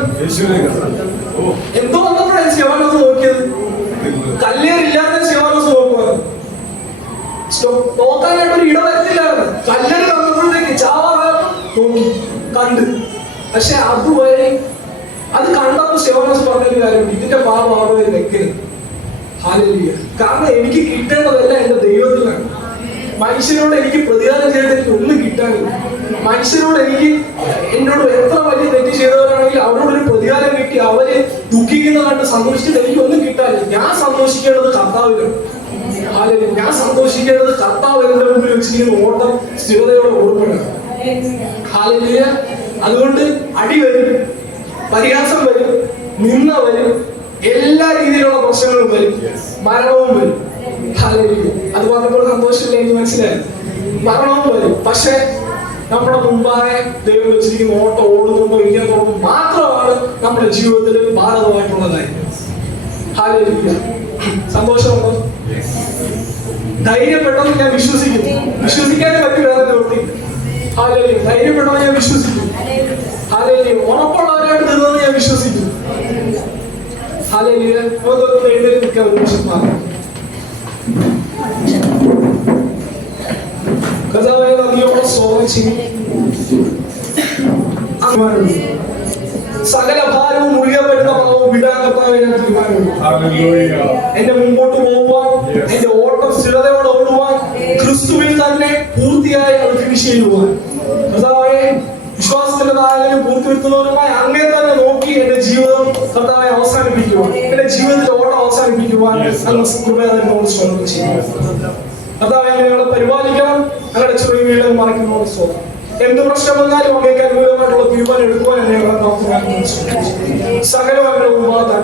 എന്തോ വന്നപ്പോഴാണ് സ്റ്റെഫാനോസ് നോക്കിയത്. കല്ലേറില്ലാത്ത സ്റ്റെഫാനോസ് നോക്കുവാണ്. നോക്കാനായിട്ട് ഒരു ഇടം വരത്തില്ലായിരുന്നു. കല്ലേറി വന്നപ്പോഴത്തേക്ക് ചാവാതെ നോക്കി കണ്ട്. പക്ഷെ അതുവരെ അത് കണ്ടപ്പോൾ സ്റ്റെഫാനോസ് പറഞ്ഞൊരു കാര്യം, ഇതിന്റെ പാപം ആവുന്നത് വെക്കരുത്. ഹല്ലേലൂയ. കാരണം എനിക്ക് കിട്ടേണ്ടതെല്ലാം എന്റെ ദൈവത്തിലാണ്. മനുഷ്യനോട് എനിക്ക് പ്രതികാരം ചെയ്തിട്ട് എനിക്ക് ഒന്നും കിട്ടാനില്ല. മനുഷ്യനോട് എനിക്ക് എന്നോട് എത്ര വലിയ തെറ്റ് ചെയ്തവരാണെങ്കിൽ അവരോടൊരു പ്രതികാരം കിട്ടി അവര് ദുഃഖിക്കുന്ന കണ്ട് സന്തോഷിച്ചിട്ട് എനിക്ക് ഒന്നും കിട്ടാനില്ല. ഞാൻ സന്തോഷിക്കേണ്ടത് കർത്താവിലാണ്. ഞാൻ സന്തോഷിക്കേണ്ടത് കർത്താവ് എന്റെ മുമ്പിൽ വെച്ചിരിക്കുന്ന ഓട്ടം സ്ഥിരതയോടെ ഓടുമ്പോഴാണ്. ഹല്ലേലൂയ. അതുകൊണ്ട് അടി വരും, പരിഹാസം വരും, നിന്ന വരും, എല്ലാ രീതിയിലുള്ള പ്രശ്നങ്ങളും വരും, മരണവും വരും. ഹല്ലേലൂയ. അത് പറഞ്ഞപ്പോൾ സന്തോഷമില്ല, എനിക്ക് മനസ്സിലായി. മരണവും വരും. പക്ഷെ നമ്മുടെ മുമ്പായ ദൈവം വെച്ചിരിക്കുന്ന ഓട്ടം ഓടുന്നുണ്ടോ ഇല്ലെന്നുള്ളത് മാത്രമാണ് നമ്മുടെ ജീവിതത്തിൽ ഭാരതമായിട്ടുള്ള കാര്യം. ഹല്ലേലൂയ. സന്തോഷമുണ്ടോ? ധൈര്യപ്പെട്ടെന്ന് ഞാൻ വിശ്വസിക്കുന്നു. വിശ്വസിക്കാനേ പറ്റി വേറെ നിവൃത്തി. ഹല്ലേലൂയ. ധൈര്യപ്പെട്ടെന്ന് ഞാൻ വിശ്വസിക്കുന്നു. ഹല്ലേലൂയ. ഉറപ്പുള്ളവരായിട്ട് നിന്നത് ഞാൻ വിശ്വസിക്കുന്നു. ഹല്ലേലൂയ. നമുക്കൊന്ന് എഴുന്നേറ്റ് നിൽക്കാൻ ഒരു നിമിഷം മാറും. കർത്താവേ, നന്ദിയോടെ സ്തോത്രം ചെയ്യും. സകല ഭാരവും മുഴുവൻ വരുന്ന പാവവും വിടാൻ കർത്താവേ ഞാൻ തീരുമാനമെടുത്തു. എന്റെ മുമ്പോട്ട് പോകുവാൻ, എന്റെ ഓട്ടം സ്ഥിരതയോടെ ഓടുവാൻ, ക്രിസ്തുവിൽ തന്നെ പൂർത്തിയായി അത് ഫിനിഷ് ചെയ്യുവാൻ. കർത്താവേ, വിശ്വാസത്തിന്റെ നായകനും പൂർത്തിവരുത്തുന്നവരുമായി അങ്ങേ തന്നെ നോക്കി എന്റെ ജീവിതം കർത്താവെ അവസാനിപ്പിക്കുവാൻ, എന്റെ ജീവിതത്തിലെ ഓട്ടം അവസാനിപ്പിക്കുവാൻ അങ്ങ് കൃപയോട് സ്തോത്രം ചെയ്യുന്നു. കർത്താവെ, ഞങ്ങളെ പരിപാലിക്കണം. ഞങ്ങളുടെ ചെറിയ വീടുകൾ മറയ്ക്കുന്നതോട് സ്തോത്രം. എന്ത് പ്രശ്നം വന്നാലും അങ്ങേക്ക് അനുകൂലമായിട്ടുള്ള തീരുമാനം എടുക്കുവാൻ ഞങ്ങളെ പ്രാർത്ഥന സകലം ഞങ്ങളുടെ മുമ്പാകെ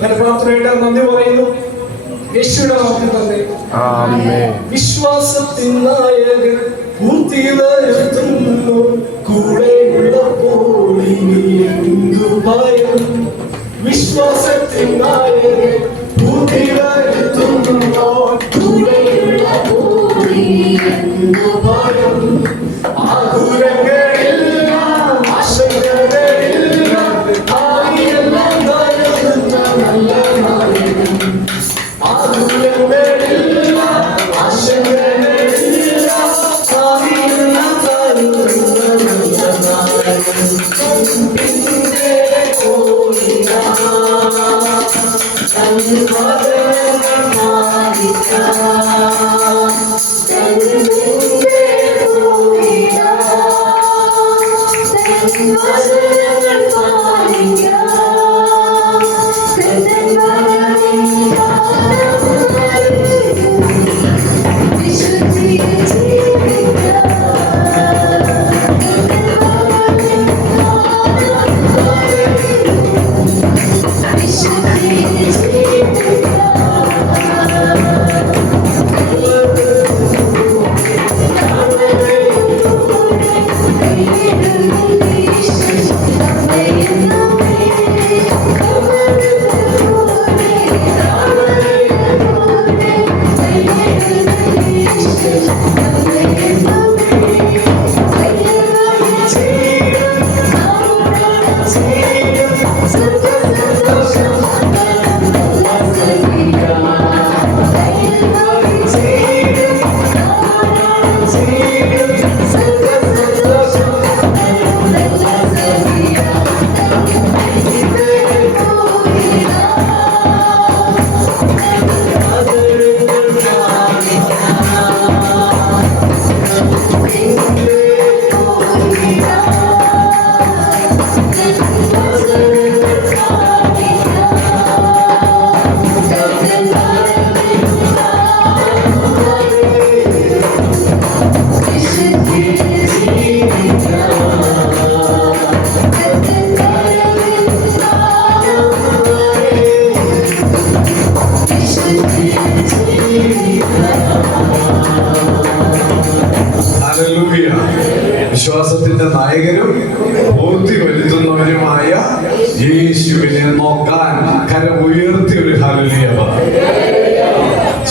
ഞാൻ പ്രാർത്ഥനയായിട്ട് നന്ദി പറയുന്നു. യേശുവിന്റെ നാമത്തിൽ തന്നെ വിശ്വാസത്തിൻ നായകൻ പൂർത്തി വരുത്തുന്നു. കൂടെയുള്ളപ്പോൾ ഇനി എന്തു ഭയം? വിശ്വാസത്തിൻ നായകൻ പൂർത്തി വരുത്തുന്നു. കൂടെയുള്ളപ്പോൾ ഇനി എന്തു ഭയം? ആകുലങ്ങളില്ല, ആശങ്കകളില്ല, ആയിയെല്ലാം കരുതുന്ന നല്ല നായകൻ. ആകുലങ്ങളില്ല, ആശങ്കകളില്ല, ആയിയെല്ലാം കരുതുന്ന നല്ല നായകൻ. നിന്റെ കോരിന തൻവചനം പാലിക്കാം.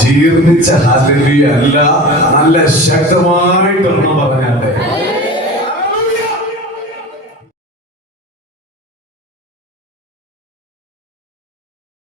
ജീർണിച്ച ഹല്ലേലൂയ അല്ല, നല്ല ശക്തമായിട്ടൊരെണ്ണം പറഞ്ഞാട്ടെ.